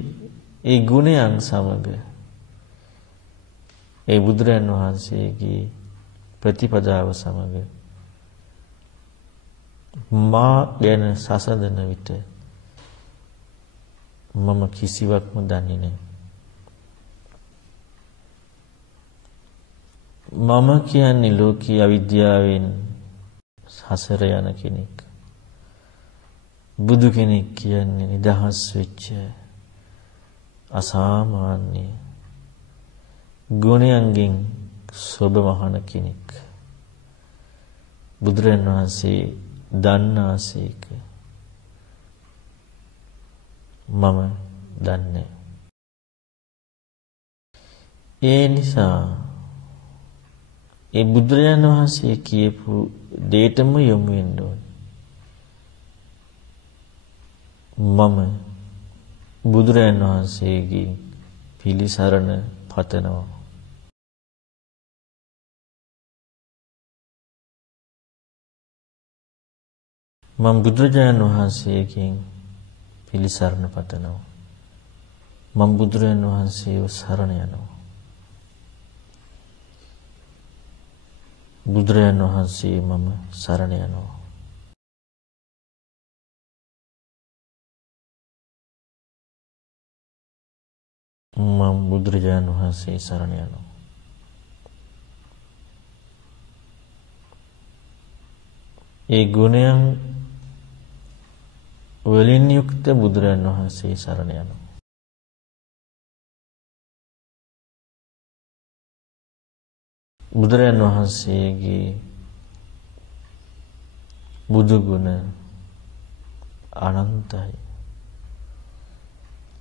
ඒ ගුණයන් සමග ඒ බුදුරජාණන් වහන්සේගේ ප්‍රතිපදාව සමග මා ගැන සසඳන විට මම කිසිවක්ම දන්නේ නැහැ. මම කියන්නේ ලෝකීය අවිද්‍යාවෙන් හසර යන කෙනෙක්. බුදු කෙනෙක් කියන්නේ නිදහස් වෙච්ච අසාමාන්‍ය ගුණයන්ගෙන් සොබමහන කෙනෙක්. බුදුරන් වහන්සේ දන්නාසේක මම දන්නේ. ඒ නිසා ඒ බුදුරජාණන් වහන්සේ කියපු දෙයටම යොමු වෙන්න ඕනේ. මම බුදුරජාණන් වහන්සේගේ පිළිසරණ පතනවා. මම බුදුරජාණන් වහන්සේගෙන් පිළිසරණ පතනවා. මම බුදුරජාණන් වහන්සේව සරණ යනවා. බුදුරජාණන් වහන්සේ මම සරණ යනවා. මම බුදුරජාණන් වහන්සේ සරණ යනවා. ඒ ගුණයන් වලින් යුක්ත බුදුරජාණන් වහන්සේ සරණ යනවා. බුදුරජාණන් වහන්සේගේ බුදු ගුණ අනන්තයි,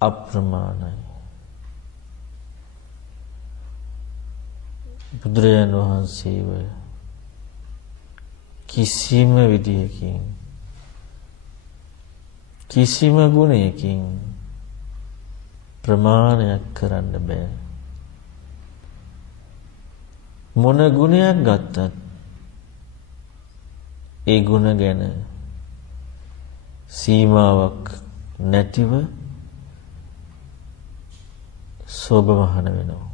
අප්‍රමාණයි. බුදුරජාණන් වහන්සේව කිසිම විදියකින් කිසිම ගුණයකින් ප්‍රමාණයක් කරන්න බෑ. මොන ගුණයක් ගත්තත් ඒ ගුණ ගැන සීමාවක් නැතිව සෝභමහන වෙනවා.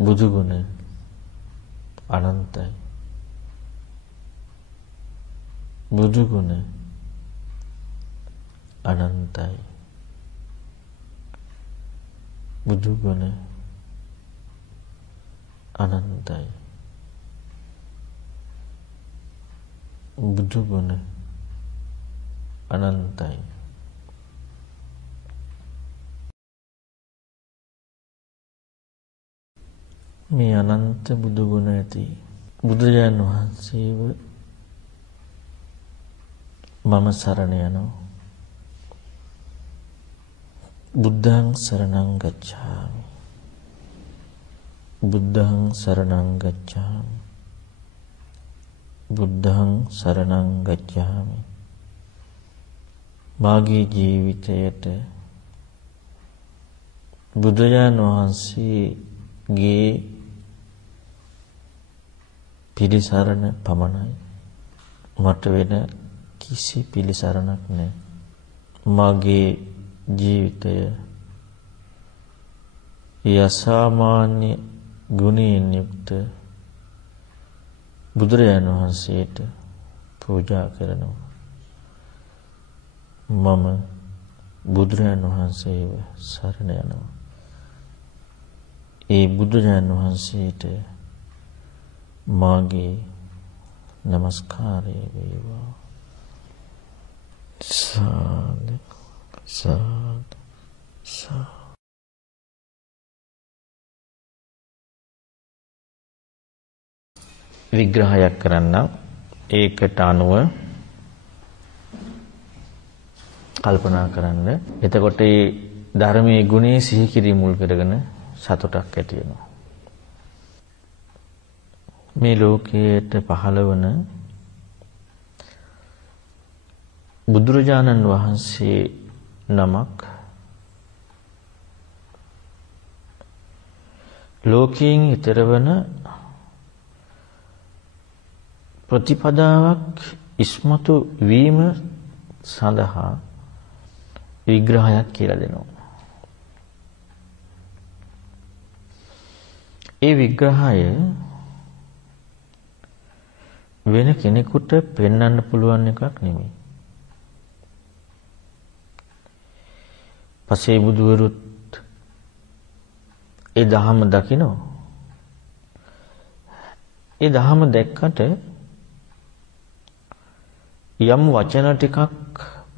බුදු ගුණ අනන්තයි. බුදු ගුණ අනන්තයි. බුදු ගුණ අනන්තයි. බුදු ගුණ අනන්තයි. මේ අනන්ත බුදු ගුණ ඇති බුදුරජාණන් වහන්සේව මම සරණ යනවා. බුද්ධං සරණං ගච්ඡාමි. බුද්ධං සරණං ගච්ඡාමි. බුද්ධං සරණං ගච්ඡාමි. මාගේ ජීවිතයට බුදුරජාණන් වහන්සේගේ පිළිසරණ පමණයි. මට වෙන කිසි පිළිසරණක් නැහැ. මගේ ජීවිතය යසාමාන්‍ය ගුණයෙන් යුක්ත බුදුරජාණන් වහන්සේට පූජා කරනවා. මම බුදුරජාණන් වහන්සේව සරණ යනවා. ඒ බුදුරජාණන් වහන්සේට මාගේ නමස්කාරය වේවා. සාදු සාදු සාදු. විග්‍රහයක් කරන්න ඒකට අනුව කල්පනා කරන්න. එතකොට මේ ධර්මයේ ගුණේ සිහි කිරීම මුල් කරගෙන සතුටක් ඇති වෙනවා. මේ ලෝකයට පහළවන බුදුරජාණන් වහන්සේ නමක් ලෝකයෙන් ඈතර වන ප්‍රතිපදාවක් ඉස්මතු වීම සඳහා විග්‍රහයක් කියලා දෙනවා. ඒ විග්‍රහය වෙන කෙනෙකුට පෙන්වන්න පුළුවන් එකක් නෙමෙයි. පසේ බුදුවරුත් ඒ දහම දකිනවා. ඒ දහම දැක්කට යම් වචන ටිකක්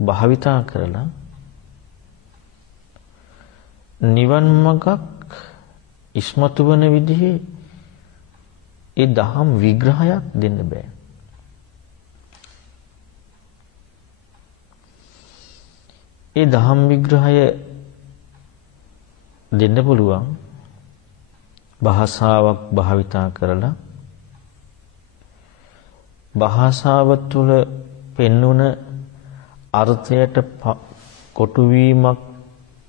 භාවිතා කරලා නිවන් මඟක් ඉස්මතු වන විදිහේ ඒ දහම් විග්‍රහයක් දෙන්න බෑ. ඒ දහම් විග්‍රහය දෙන්න පුළුවන් භාෂාවක් භාවිතා කරලා භාෂාව තුළ පෙන්වන අර්ථයට කොටු වීමක්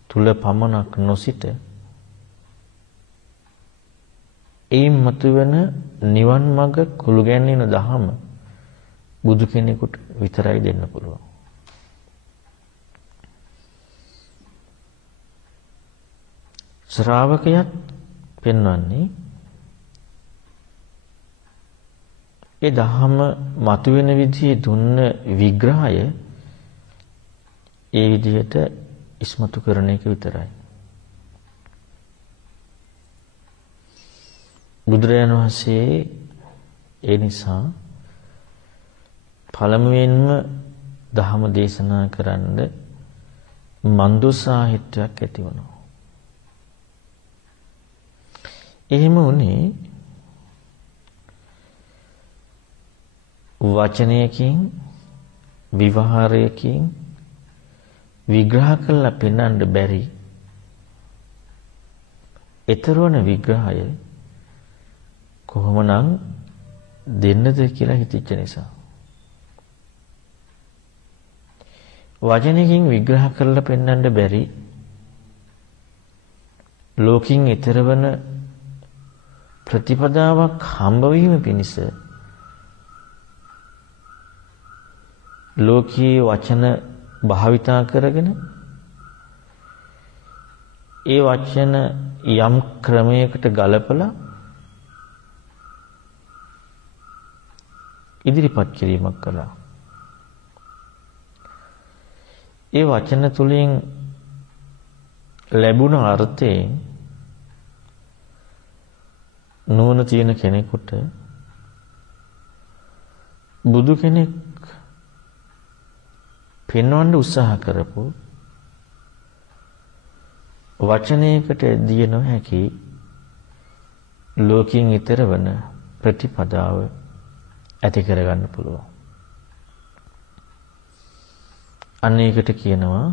තුල පමණක් නොසිට ඒ මතුවෙන නිවන් මඟ කුළු ගැන්වෙන දහම බුදු කෙනෙකුට විතරයි දෙන්න පුළුවන්. ශ්‍රාවකයත් පෙන්වන්නේ ඒ දහම මතුවෙන විදිහේ දුන්න විග්‍රහය ඒ විදිහට ඉස්මතු කරන එක විතරයි. බුදුරජාණන් වහන්සේ ඒ නිසා පළමුවෙන්ම දහම දේශනා කරන්න මන්දු සාහිත්‍යයක් ඇති වුණා. එහෙම උනේ වචනයකින් විවහාරයකින් විග්‍රහ කළා පෙන්වන්න බැරි ඊතරවන විග්‍රහය කොහොමනම් දෙන්නද කියලා හිතෙච්ච නිසා වචනයකින් විග්‍රහ කරලා පෙන්වන්න බැරි ලෝකින් ඊතරවන ප්‍රතිපදාවක් හම්බ වීම පිණිස ලෝකී වචන භාවිතා කරගෙන ඒ වචන යම් ක්‍රමයකට ගලපලා ඉදිරිපත් කිරීමක් කළා. ඒ වචන තුලින් ලැබුණ අර්ථයෙන් නුවණ තියෙන කෙනෙකුට බුදු කෙනෙක් පෙන්වන්න උත්සාහ කරපු වචනයකට දිය නොහැකි ලෝකයෙන් ඈතර වන ප්‍රතිපදාව ඇති කරගන්න පුළුවන්. අන්න ඒකට කියනවා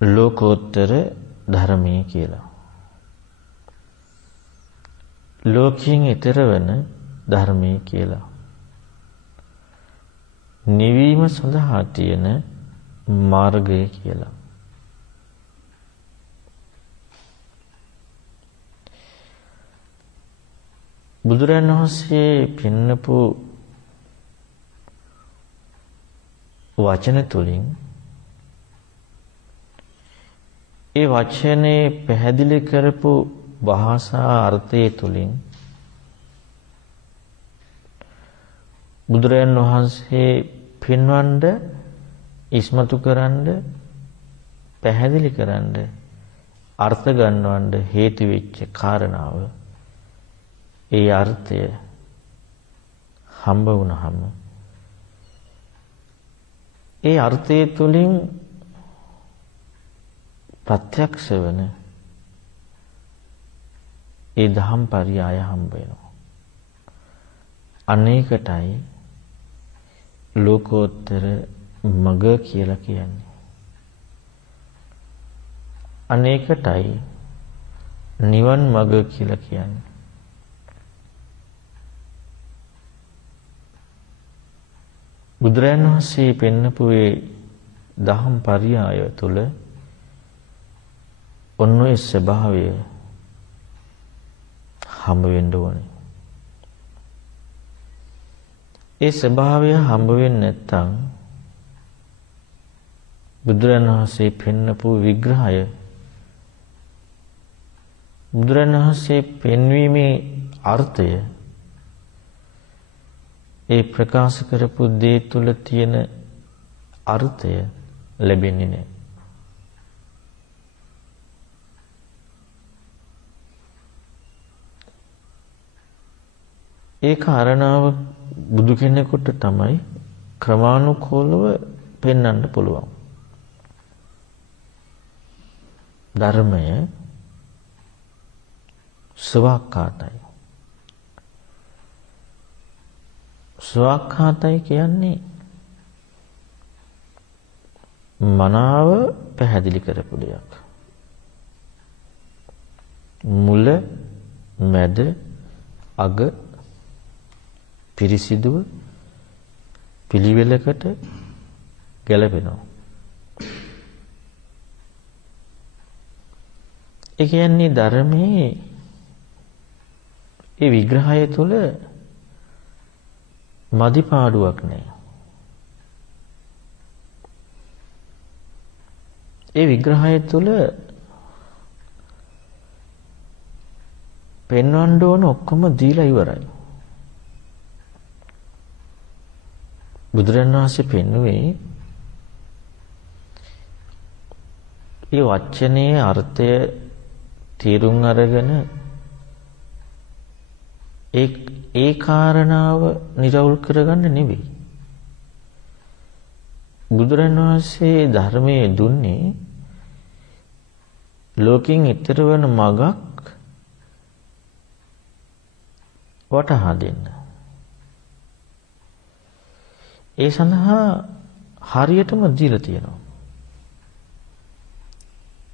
ලෝකෝත්තර ධර්මයේ කියලා. ලෝකයෙන් ඈතර වන ධර්මයේ කියලා. නිවීම සඳහා තියෙන මාර්ගය කියලා. බුදුරජාණන් වහන්සේ පෙන්නපු වචන තුලින් ඒ වචනේ පැහැදිලි කරපු භාෂා අර්ථය තුලින් බුදුරජාණන් වහන්සේ පෙන්වන්න ඉස්මතු කරන්න පැහැදිලි කරන්න අර්ථ ගන්නවන්න හේතු වෙච්ච කාරණාව ඒ අර්ථය හම්බ වුණාම ඒ අර්ථය තුලින් ප්‍රත්‍යක්ෂ වෙන ඒ දහම් පරයය හම්බ වෙනවා. අනේකටයි ලෝකෝත්තර මග කියලා කියන්නේ. අනේකටයි නිවන් මග කියලා කියන්නේ. බුදුරජාණන් වහන්සේ පෙන්නපු ඒ දහම් පරියාය තුළ ඔන්න ඔය ස්වභාවය හම්බ වෙන්න ඕනේ. ඒ ස්වභාවය හම්බ වෙන්නේ නැත්නම් බුදුරජාණන් වහන්සේ පෙන්නපු විග්‍රහය බුදුරජාණන් වහන්සේ පෙන්වීමේ අර්ථය ඒ ප්‍රකාශ කරපු දේ තුල තියෙන අර්ථය ලැබෙන්නේ නැහැ. ඒ කාරණාව බුදු කෙනෙකුට තමයි ක්‍රමානුකූලව පෙන්වන්න පුළුවන්. ධර්මය ස්වකහාතයි. ස්වකහාතයි කියන්නේ මනාව පැහැදිලි කරපු දෙයක්. මුල, මැද, අග පිරිසිදුව පිළිවෙලකට ගැලපෙනවා. ඒ කියන්නේ ධර්මයේ ඒ විග්‍රහය තුළ මදිපාඩුවක් නැහැ. ඒ විග්‍රහය තුළ පෙන්වන්න ඕන ඔක්කොම දීලා ඉවරයි. බුදුරජාණන් වහන්සේ පෙන්වුවේ මේ වචනේ අර්ථය තේරුම් අරගෙන ඒ කාරණාව නිරවුල් කරගන්න නෙවෙයි. බුදුරජාණන් වහන්සේ ධර්මයේ දුන්නේ ලෝකෙන් ඈතර වෙන මගක් වටහා දෙන්න. ඒ සඳහා හරියටම දීලා තියෙනවා.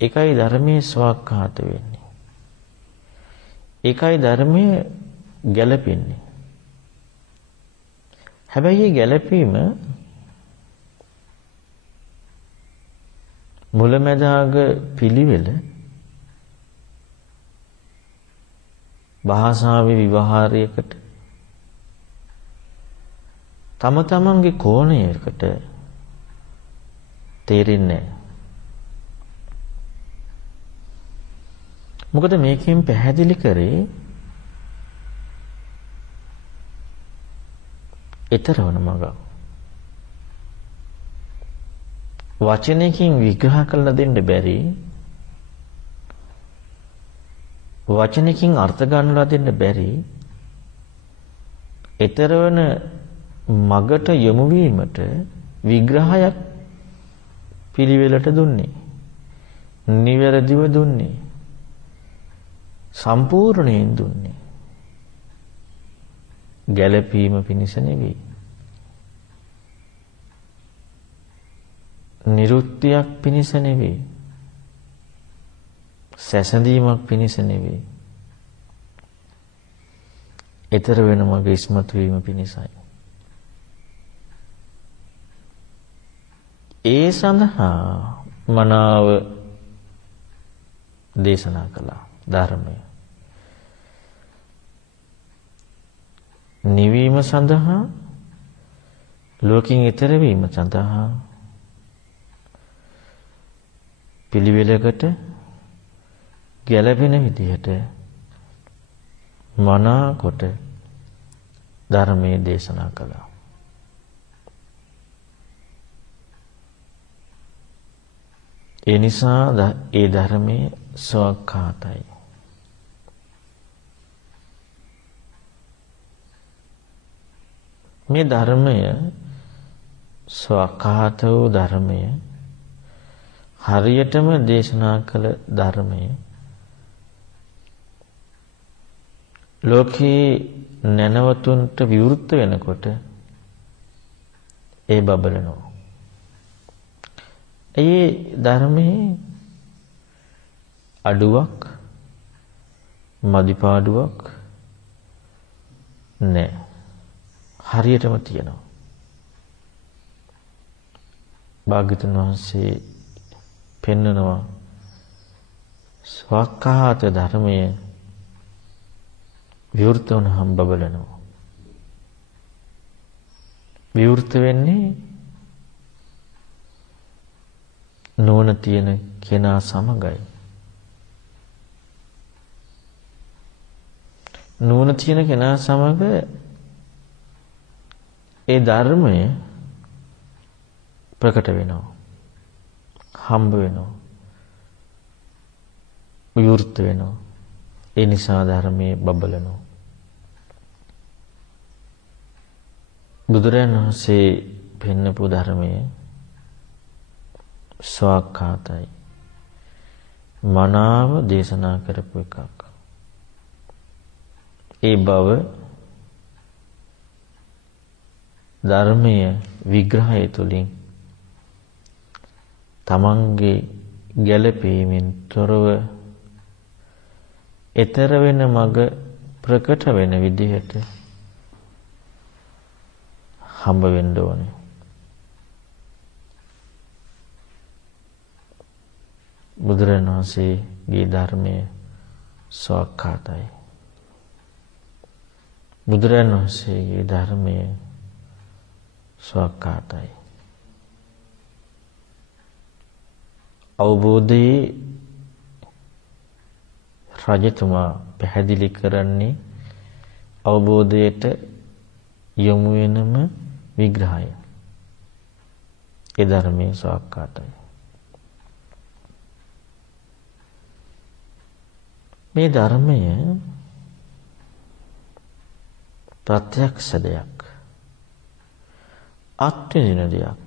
ඒකයි ධර්මයේ ස්වකහාත වෙන්නේ. ඒකයි ධර්මයේ ගැළපෙන්නේ. හැබැයි මේ ගැළපීම මුලැමැදාග පිළිවෙල භාෂාවේ විවහාරයකට තම තමන්ගේ කෝණයකට තේරෙන්නේ නැහැ. මොකද මේකෙන් පැහැදිලි කරේ ඊතරවන මග. වචනයකින් විග්‍රහ කරලා දෙන්න බැරි, වචනයකින් අර්ථ ගන්නලා දෙන්න බැරි ඊතරවන මගට යොමු වීමට විග්‍රහයක් පිළිවෙලට දුන්නේ. නිවැරදිව දුන්නේ. සම්පූර්ණයෙන් දුන්නේ. ගැළපීම පිණිස නෙවෙයි. නිරුක්තියක් පිණිස නෙවෙයි. සැසඳීමක් පිණිස නෙවෙයි. ඊතර වෙන මග ඉස්මතු වීම පිණිසයි. ඒ සඳහා මනාව දේශනා කළා ධර්මය. නිවීම සඳහා, ලෝකෙන් ඈතර වීම සඳහා පිළිවෙලකට ගැළපෙන විදිහට මනා කොට ධර්මයේ දේශනා කළා. ඒ නිසා ඒ ධර්මයේ ස්වකහාතයි. මේ ධර්මය ස්වකහාත වූ ධර්මය, හරියටම දේශනා කළ ධර්මය ලෝකේ නැනවතුන්ට විවෘත වෙනකොට ඒ බබලනවා. ඒ ධර්මයේ අඩුවක් මදිපාඩුවක් නැහැ. හරියටම තියෙනවා. භාග්‍යවතුන් වහන්සේ පෙන්නනවා ස්වකහාත ධර්මයේ විවෘත වුණහම් බබලනවා. විවෘත වෙන්නේ නුවණ තියෙන කෙනා සමගයි. නුවණ තියෙන කෙනා සමග ඒ ධර්මය ප්‍රකට වෙනවා. හම්බ වෙනවා. විවෘත වෙනවා. ඒ නිසා ධර්මයේ බබලනවා. බුදුරජාණන් වහන්සේ පෙන්නපු ධර්මයේ ස්වාක්ඛාතයි. මනාව දේශනා කරපු එකක්. ඒ බව ධර්මයේ විග්‍රහය තුළින් තමන්ගේ ගැළපීමෙන් තොරව ඊතර වෙන මඟ ප්‍රකට වෙන විදිහට හම්බ වෙන්න ඕනේ. බුදුරජාණන් වහන්සේගේ ධර්මයේ ස්වාක්ඛාතයි. බුදුරජාණන් වහන්සේගේ ධර්මයේ ස්වාක්ඛාතයි. අවබෝධයේ රජතුමා පැහැදිලි කරන්නේ අවබෝධයට යොමු වෙනම විග්‍රහය. ඒ ධර්මයේ ස්වාක්ඛාතයි. මේ ධර්මය ප්‍රත්‍යක්ෂ දෙයක්. අත්විඳින දෙයක්.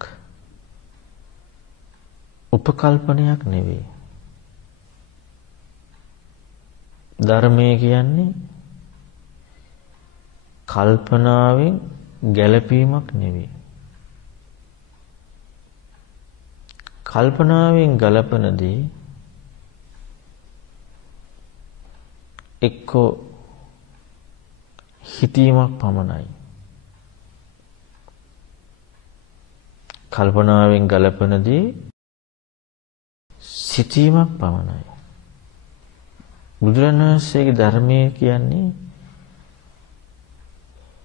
උපකල්පනයක් නෙවෙයි. ධර්මය කියන්නේ කල්පනාවෙන් ගැළපීමක් නෙවෙයි. කල්පනාවෙන් ගලපන දේ එක්කෝ හිතීමක් පමණයි. කල්පනාවෙන් ගලපන දේ සිතීමක් පමණයි. බුදුරජාණන් වහන්සේගේ ධර්මයේ කියන්නේ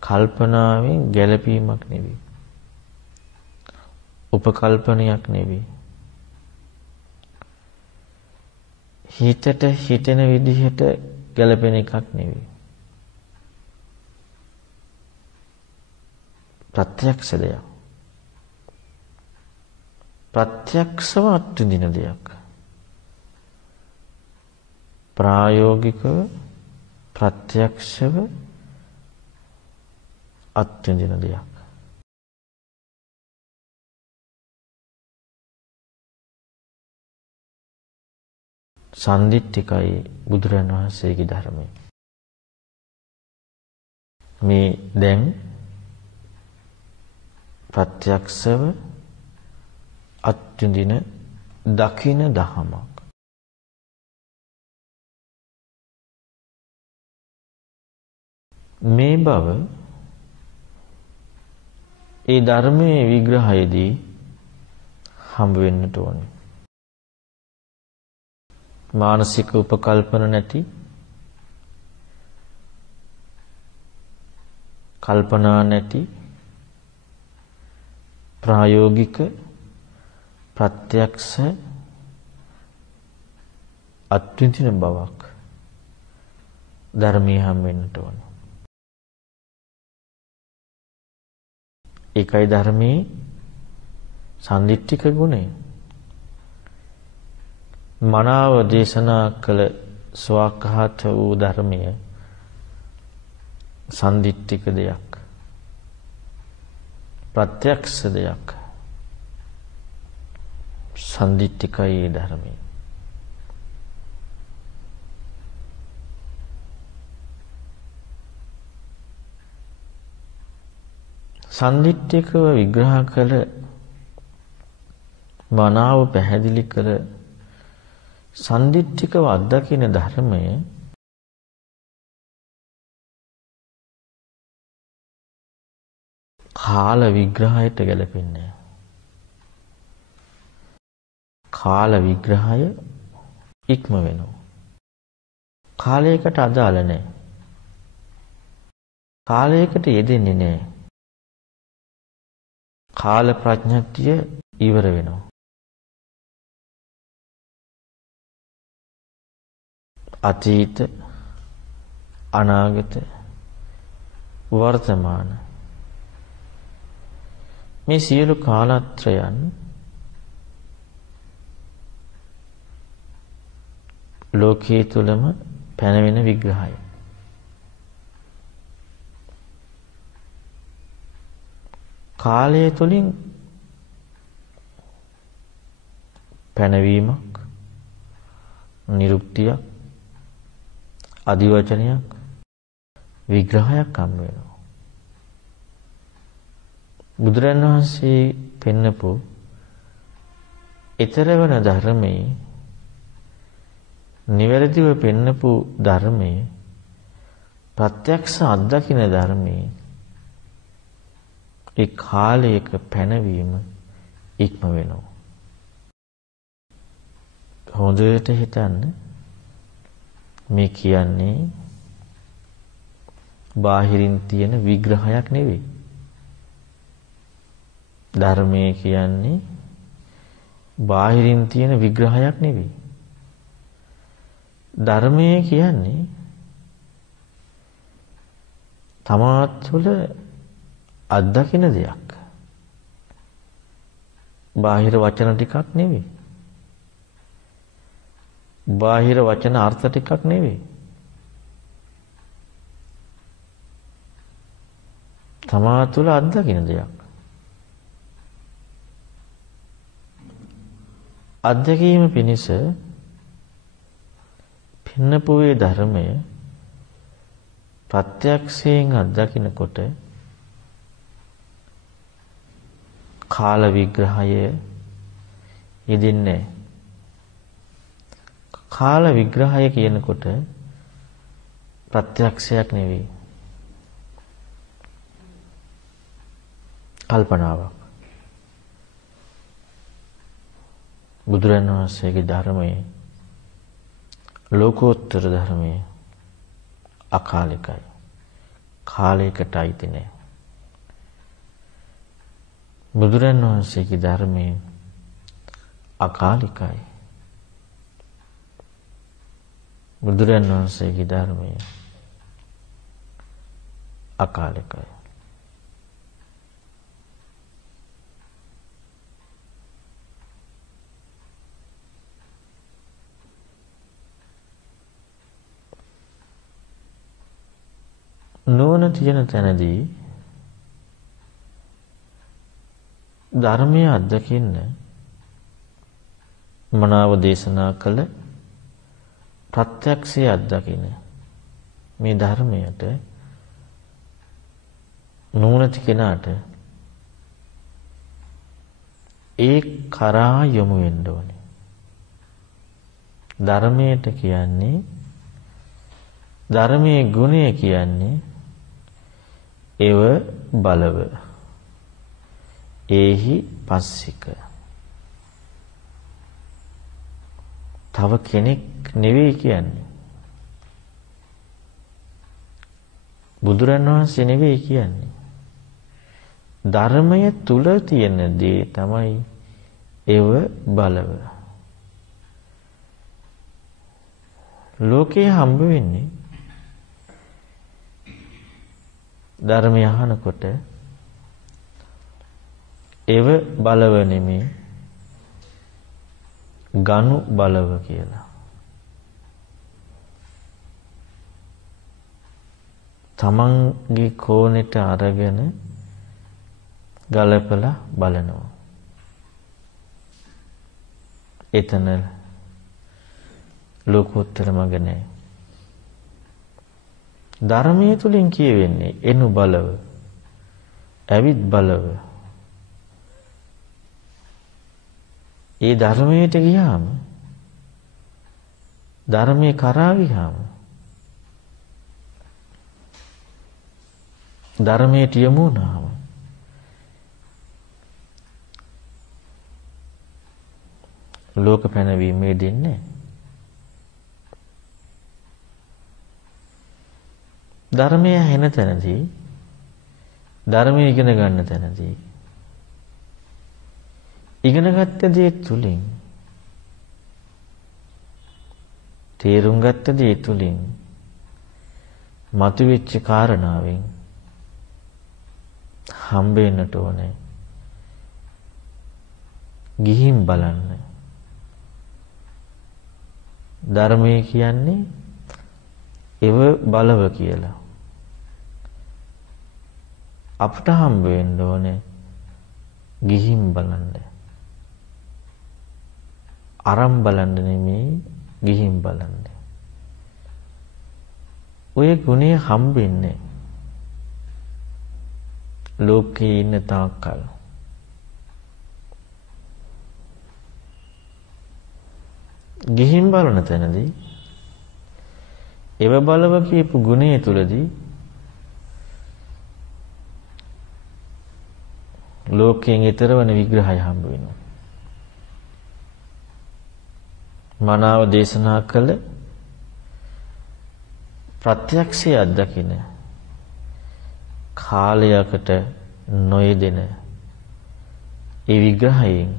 කල්පනාවෙන් ගැළපීමක් නෙවෙයි. උපකල්පනයක් නෙවෙයි. හිතට හිතෙන විදිහට ගැළපෙන එකක් නෙවෙයි. ප්‍රත්‍යක්ෂ දෙයක්. ප්‍රත්‍යක්ෂව අත්විඳින දෙයක්. ප්‍රායෝගිකව ප්‍රත්‍යක්ෂව අත්විඳින දෙයක්. සන්දිට්ඨිකයි බුදුරජාණන් වහන්සේගේ ධර්මය. මේ දැන් ප්‍රත්‍යක්ෂව අත්විඳින දකින දහමක්. මේ බව ඒ ධර්මයේ විග්‍රහයේදී හම්බ වෙන්නට ඕනේ. මානසික උපකල්පන නැති, කල්පනා නැති, ප්‍රායෝගික ප්‍රත්‍යක්ෂ අත්විඳින බවක් ධර්මයේ හම් වෙන්නට ඕන. ඒකයි ධර්මයේ සන්දිට්ඨික ගුණය. මනාව දේශනා කළ ස්වාක්ඛාත වූ ධර්මය සන්දිට්ඨික දෙයක්. ප්‍රත්‍යක්ෂ දෙයක්. සන්දිට්ඨිකයි ධර්මය. සන්දිට්ඨිකව විග්‍රහ කළ මනාව පැහැදිලි කර සන්දිට්ඨිකව අත්දකින ධර්මය කාල විග්‍රහයට ගැලපෙන්නේ. කාල විග්‍රහය ඉක්ම වෙනවා. කාලයකට අදාළ නැහැ. කාලයකට යෙදෙන්නේ නැහැ. කාල ප්‍රඥප්තිය ඉවර වෙනවා. අතීත, අනාගත, වර්තමාන මේ සියලු කාලත්‍රයන් ලෝකයේ තුලම පැනවෙන විග්‍රහය. කාලය තුලින් පැනවීමක්, නිරුක්තියක්, අදිවචනයක්, විග්‍රහයක් හම් වෙනවා. බුදුරන් වහන්සේ පෙන්නපු ඊතර වෙන ධර්මයේ නිවැරදිව පෙන්නපු ධර්මයේ ප්‍රත්‍යක්ෂ අත්දකින්න ධර්මයේ ඒ කාලයක පැනවීම ඉක්ම වෙනවා. හොඳට හිතන්න මේ කියන්නේ බාහිරින් තියෙන විග්‍රහයක් නෙවෙයි. ධර්මයේ කියන්නේ බාහිරින් තියෙන විග්‍රහයක් නෙවෙයි. ධර්මයේ කියන්නේ තමා තුළ අත්දකින දෙයක්. බාහිර වචන ටිකක් නෙවෙයි. බාහිර වචන අර්ථ ටිකක් නෙවෙයි. තමා තුළ අත්දකින දෙයක්. අත්දැකීම පිණිස පින්නපුවේ ධර්මය ප්‍රත්‍යක්ෂයෙන් අත්දකිනකොට කාල විග්‍රහය යෙදෙන්නේ. කාල විග්‍රහය කියනකොට ප්‍රත්‍යක්ෂයක් නෙවෙයි. කල්පනාවක්. බුදුරන් වහන්සේගේ ධර්මයේ ලෝකෝත්තර ධර්මයේ අකාලිකයි. කාලයකට අයිති නැහැ. බුදුරන් වහන්සේගේ ධර්මයේ අකාලිකයි. බුදුරන් වහන්සේගේ ධර්මයේ අකාලිකයි. නුවණ තියෙන තැනදී ධර්මය අත්දකින්න මනාව දේශනා කළ ප්‍රත්‍යක්ෂය අත්දකින්න මේ ධර්මයට නුවණ තිකනාට ඒ කරා යොමු වෙන්න ඕනේ. ධර්මයට කියන්නේ ධර්මයේ ගුණය කියන්නේ එව බලව ඒහි පස්සික. තව කෙනෙක් නෙවෙයි කියන්නේ. බුදුරන් වහන්සේ නෙවෙයි කියන්නේ. ධර්මය තුල තියෙන දේ තමයි එව බලව. ලෝකේ හම්බ වෙන්නේ ධර්මය අහනකොට එව බලව නෙමේ ගනු බලව කියලා. තමන්ගේ කෝණයට අරගෙන ගලපලා බලනවා. එතන ලෝකෝත්තර මඟ නැහැ. ධර්මයේ තුලින් කියවෙන්නේ එනු බලව, ඇවිත් බලව. ඒ ධර්මයට ගියාම ධර්මයේ කරා ගියාම ධර්මයට යමු වුණාම ලෝක පැනවීමේ දෙන්නේ ධර්මය හෙන තැනදී ධර්මය ඉගෙන ගන්න තැනදී ඉගෙනගත්ත දේ තුලින් තේරුම් ගත්ත දේ තුලින් මතුවෙච්ච කාරණාවෙන් හම්බෙන්නට ඕනේ ගිහින් බලන්න ධර්මයේ කියන්නේ එව බලව කියලා අපට හම්බ වෙන්න ඕනේ ගිහින් බලන්න අරන් බලන්න නෙමෙයි ගිහින් බලන්න ඔය ගුණය හම්බෙන්නේ ලෝකේ ඉන්න තාක්කල් ගිහින් බලන තැනදී එව බලව කියපු ගුණය තුලදී ලෝකයෙන් ඈතර වන විග්‍රහය හම්බ වෙනවා. මනාව දේශනා කළ ප්‍රත්‍යක්ෂය අත්දකින කාලයකට නොයෙදෙන ඒ විග්‍රහයෙන්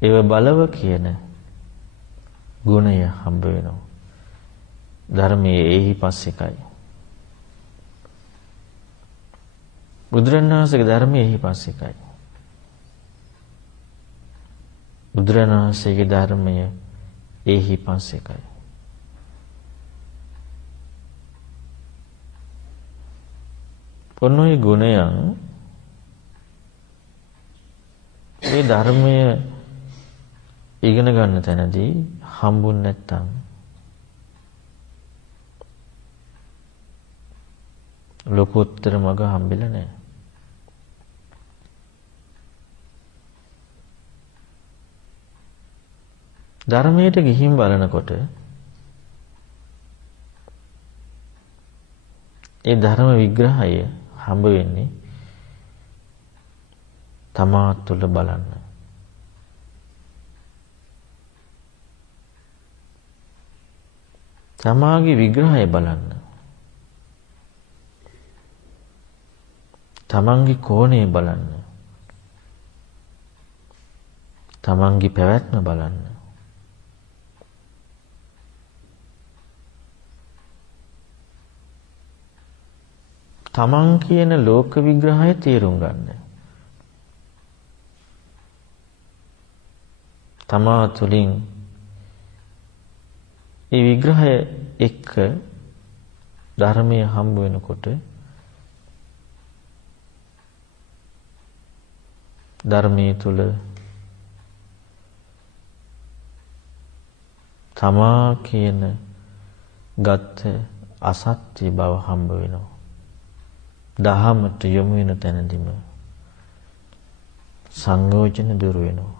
ඒව බලව කියන ගුණය හම්බ වෙනවා. ධර්මයේ එහි පස්සෙකයි. බුදුරණවහන්සේගේ ධර්මයේ එහි පස්සෙකයි. බුදුරණවහන්සේගේ ධර්මය එහි පස්සෙකයි. ඔන්නෝයි ගුණයන් ඒ ධර්මය ඉගෙන ගන්න තැනදී හම්බුනේ නැත්තම් ලෝකෝත්තර මග හම්බෙලා නැහැ. ධර්මයට ගිහින් බලනකොට ඒ ධර්ම විග්‍රහය හම්බ වෙන්නේ තමා තුළ බලන්න. තමාගේ විග්‍රහය බලන්න. තමන්ගේ කෝණය බලන්න. තමන්ගේ පැවැත්ම බලන්න. තමන් කියන ලෝක විග්‍රහය තේරුම් ගන්න. තමා තුළින් ඒ විග්‍රහය එක්ක ධර්මයේ හම්බ වෙනකොට ධර්මයේ තුල තමා කියන ගත අසත්‍ය බව හම්බ වෙනවා. දහමට යොමු වෙන තැනදීම සංයෝජන දුර වෙනවා.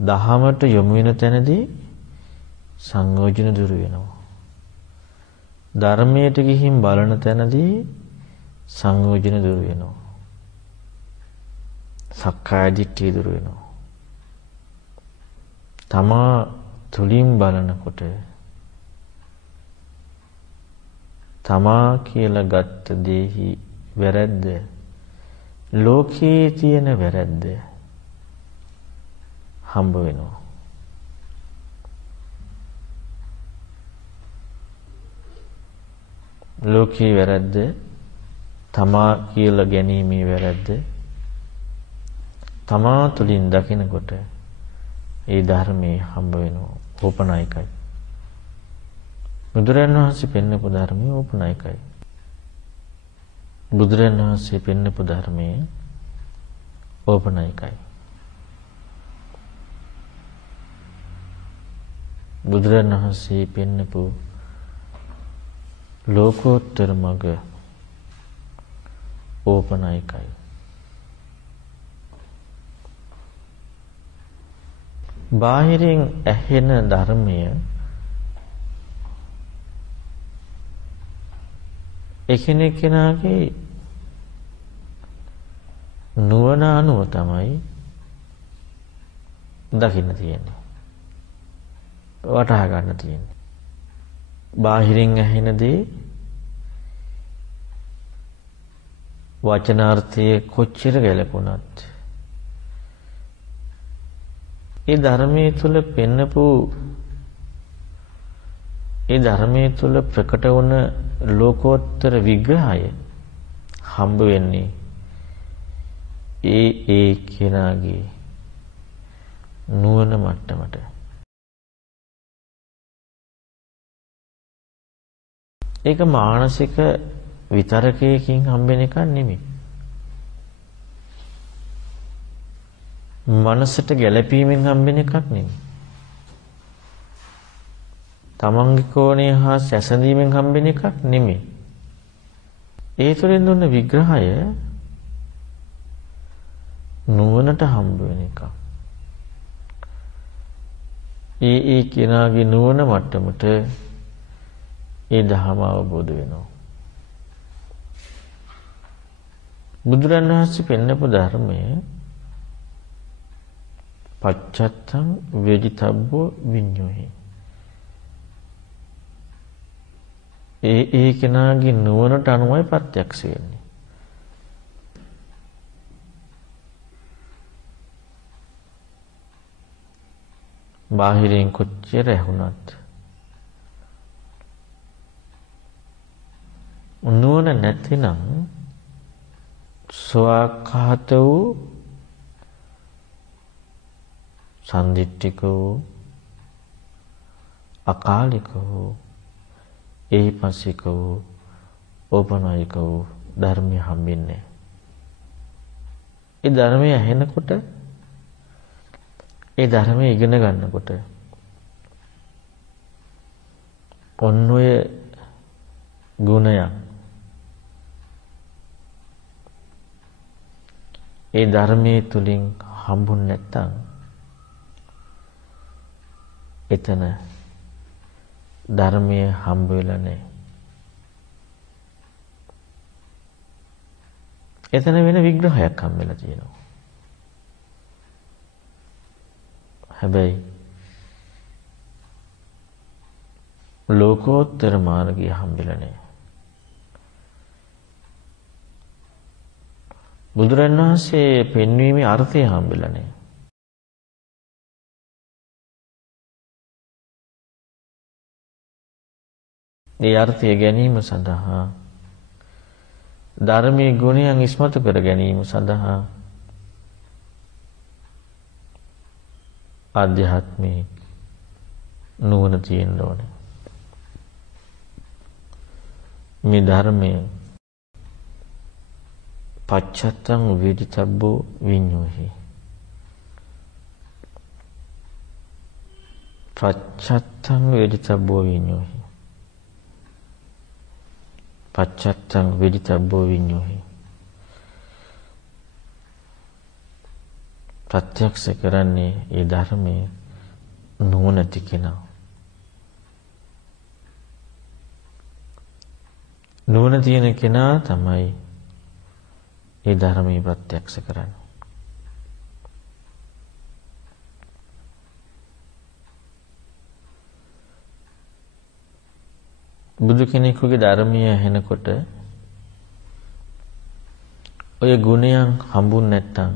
දහමට යොමු වෙන තැනදී සංයෝජන දුර වෙනවා. ධර්මයට ගිහින් බලන තැනදී සංයෝජන දුර වෙනවා. සක්කාය දිට්ඨිය දුර වෙනවා. තමා තුලින් බලනකොට තමා කියලා ගත්ත දෙහි වැරද්ද ලෝකයේ තියෙන වැරද්ද හම්බ වෙනවා. ලෝකයේ වැරද්ද තමා කියලා ගැනීමේ වැරද්ද තමා තුළින් දකිනකොට ඒ ධර්මයේ හම්බ වෙනවා. ඕපනායකයි. බුදුරජාණන් වහන්සේ පෙන්වපු ධර්මයේ ඕපනායකයි. බුදුරජාණන් වහන්සේ පෙන්වපු ධර්මයේ ඕපනායකයි. බුදුරජාණන් වහන්සේ පෙන්වපු ලෝකෝත්තර මඟ ඕපනායකයි. බාහිරින් ඇහෙන ධර්මය එකිනෙකනාගේ නුවණ අනුව තමයි දකින්න තියෙන්නේ. වටහා ගන්න තියෙන්නේ. බාහිරින් ඇහෙන දේ වචනාර්ථයේ කොච්චර ගැලපුණත් ඒ ධර්මයේ තුල පෙන්නපු ඒ ධර්මයේ තුල ප්‍රකට වුණ ලෝකෝත්තර විග්‍රහය හම්බ වෙන්නේ ඒ කෙනාගේ නුවණ මට්ටමට. ඒක මානසික විතරකයකින් හම්බෙන එකක් නෙමෙයි. මනසට ගැළපීමෙන් හම්බෙන එකක් නෙමෙයි. තමන්ගේ කෝණය හා සැසඳීමෙන් හම්බෙන එකක් නෙමෙයි. ඒ තුළින් දුන්න විග්‍රහය නුවණට හම්බ වෙන එකක්. ඒ කෙනාගේ නුවණ මට්ටමට ඒ ධර්ම අවබෝධ වෙනවා. බුදුරන් වහන්සේ පෙන්නපු ධර්මය පච්චත්තං වේදිතබ්බෝ විඤ්ඤෝහි. ඒ කෙනාගේ නුවණට අනුවයි ප්‍රත්‍යක්ෂ වෙන්නේ. බාහිරින් කොච්චර ඇහුණත් නුවණ නැතිනම් ස්වාඛාත වූ සම්දිට්ඨික වූ අකාලික වූ ඒහිපස්සික වූ ඕපනයික වූ ධර්මය හම්බෙන්නේ. ඒ ධර්මය ඇහෙනකොට ඒ ධර්මය ඉගෙන ගන්නකොට ඔන්න ඔය ගුණයක් ඒ ධර්මයේ තුලින් හම්බුනේ නැත්තම් එතන ධර්මයේ හම්බ වෙලා නැහැ. එතන වෙන විග්‍රහයක් හම්බෙලා තියෙනවා. හැබැයි ලෝකෝත්තර මාර්ගය හම්බෙලා නැහැ. බුදුරන් වහන්සේ පෙන්වීමේ අර්ථය හම්බෙලා නැහැ. ඒ අර්ථය ගැනීම සඳහා ධර්මයේ ගුණයන් ඉස්මතු කර ගැනීම සඳහා ආධ්‍යාත්මික නුවණ තියෙන්න ඕනේ. මේ ධර්මයේ පච්චත්තං වේදිතබ්බෝ විඤ්ඤෝහි. පච්චත්තං වේදිතබ්බෝ විඤ්ඤෝහි. පච්චත්තං වේදිතබ්බෝ විඤ්ඤෝහි. ප්‍රත්‍යක්ෂ කරන්නේ ඒ ධර්මයේ නුවණති කෙනා. නුවණ තියෙන කෙනා තමයි ඒ ධර්මයේ ප්‍රත්‍යක්ෂ කරන්නේ. බුදු කෙනෙකුගේ ධර්මය ඇහෙනකොට ඔය ගුණයන් හම්බුනේ නැත්තම්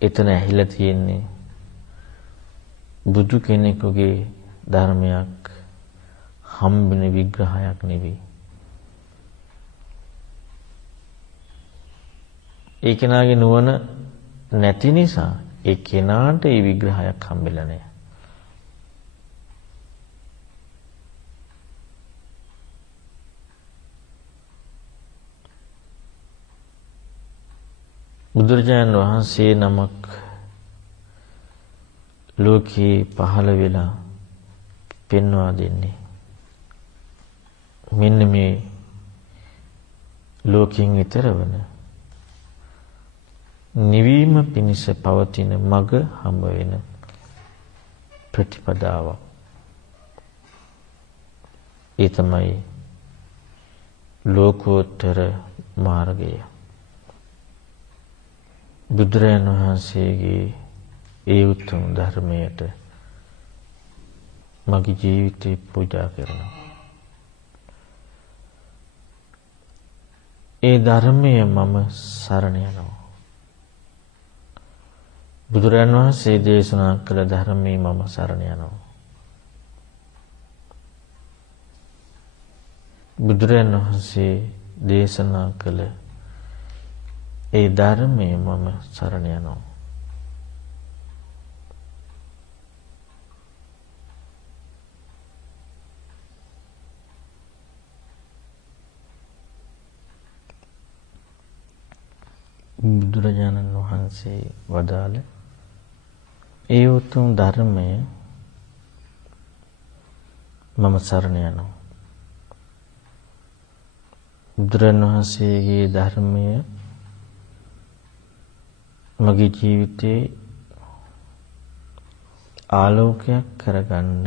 එතන ඇහිලා තියෙන්නේ බුදු කෙනෙකුගේ ධර්මයක් හම්බෙන විග්‍රහයක් නෙවෙයි. ඒ කෙනාගේ නුවණ නැති නිසා ඒ කෙනාට ඒ විග්‍රහයක් හම්බෙලා නැහැ. බුදුරජාණන් වහන්සේ නමක් ලෝකේ පහළ වෙලා පෙන්වා දෙන්නේ මෙන්න මේ ලෝකයෙන් ඈතර වන නිවීම පිණිස පවතින මඟ හම්බ වෙන ප්‍රතිපදාවක්. ඒ තමයි ලෝකෝත්තර මාර්ගය. බුදුරජාණන් වහන්සේගේ ඒ උතුම් ධර්මයට මගේ ජීවිතේ පූජා කරනවා. ඒ ධර්මය මම සරණ යනවා. බුදුරජාණන් වහන්සේ දේශනා කළ ධර්මයේ මම සරණ යනවා. බුදුරජාණන් වහන්සේ දේශනා කළ ඒ ධර්මයේ මම සරණ යනවා. බුදුරජාණන් වහන්සේ වදාළ ඒ උතුම් ධර්මය මම සරණ යනවා. බුදුරජාණන් වහන්සේගේ ධර්මය මගේ ජීවිතේ ආලෝකයක් කරගන්න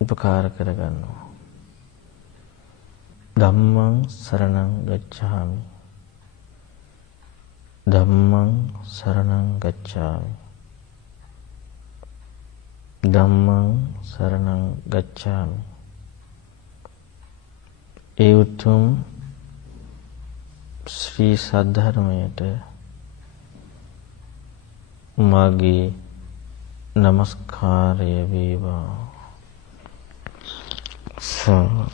උපකාර කරගන්නවා. ධම්මං සරණං ගච්ඡාමි. ධම්මං සරණං ගච්ඡාමි. ධම්මං සරණං ගච්ඡාමි. ඒ උතුම් ශ්‍රී සද්ධර්මයට මගේ නමස්කාරය වේවා. සා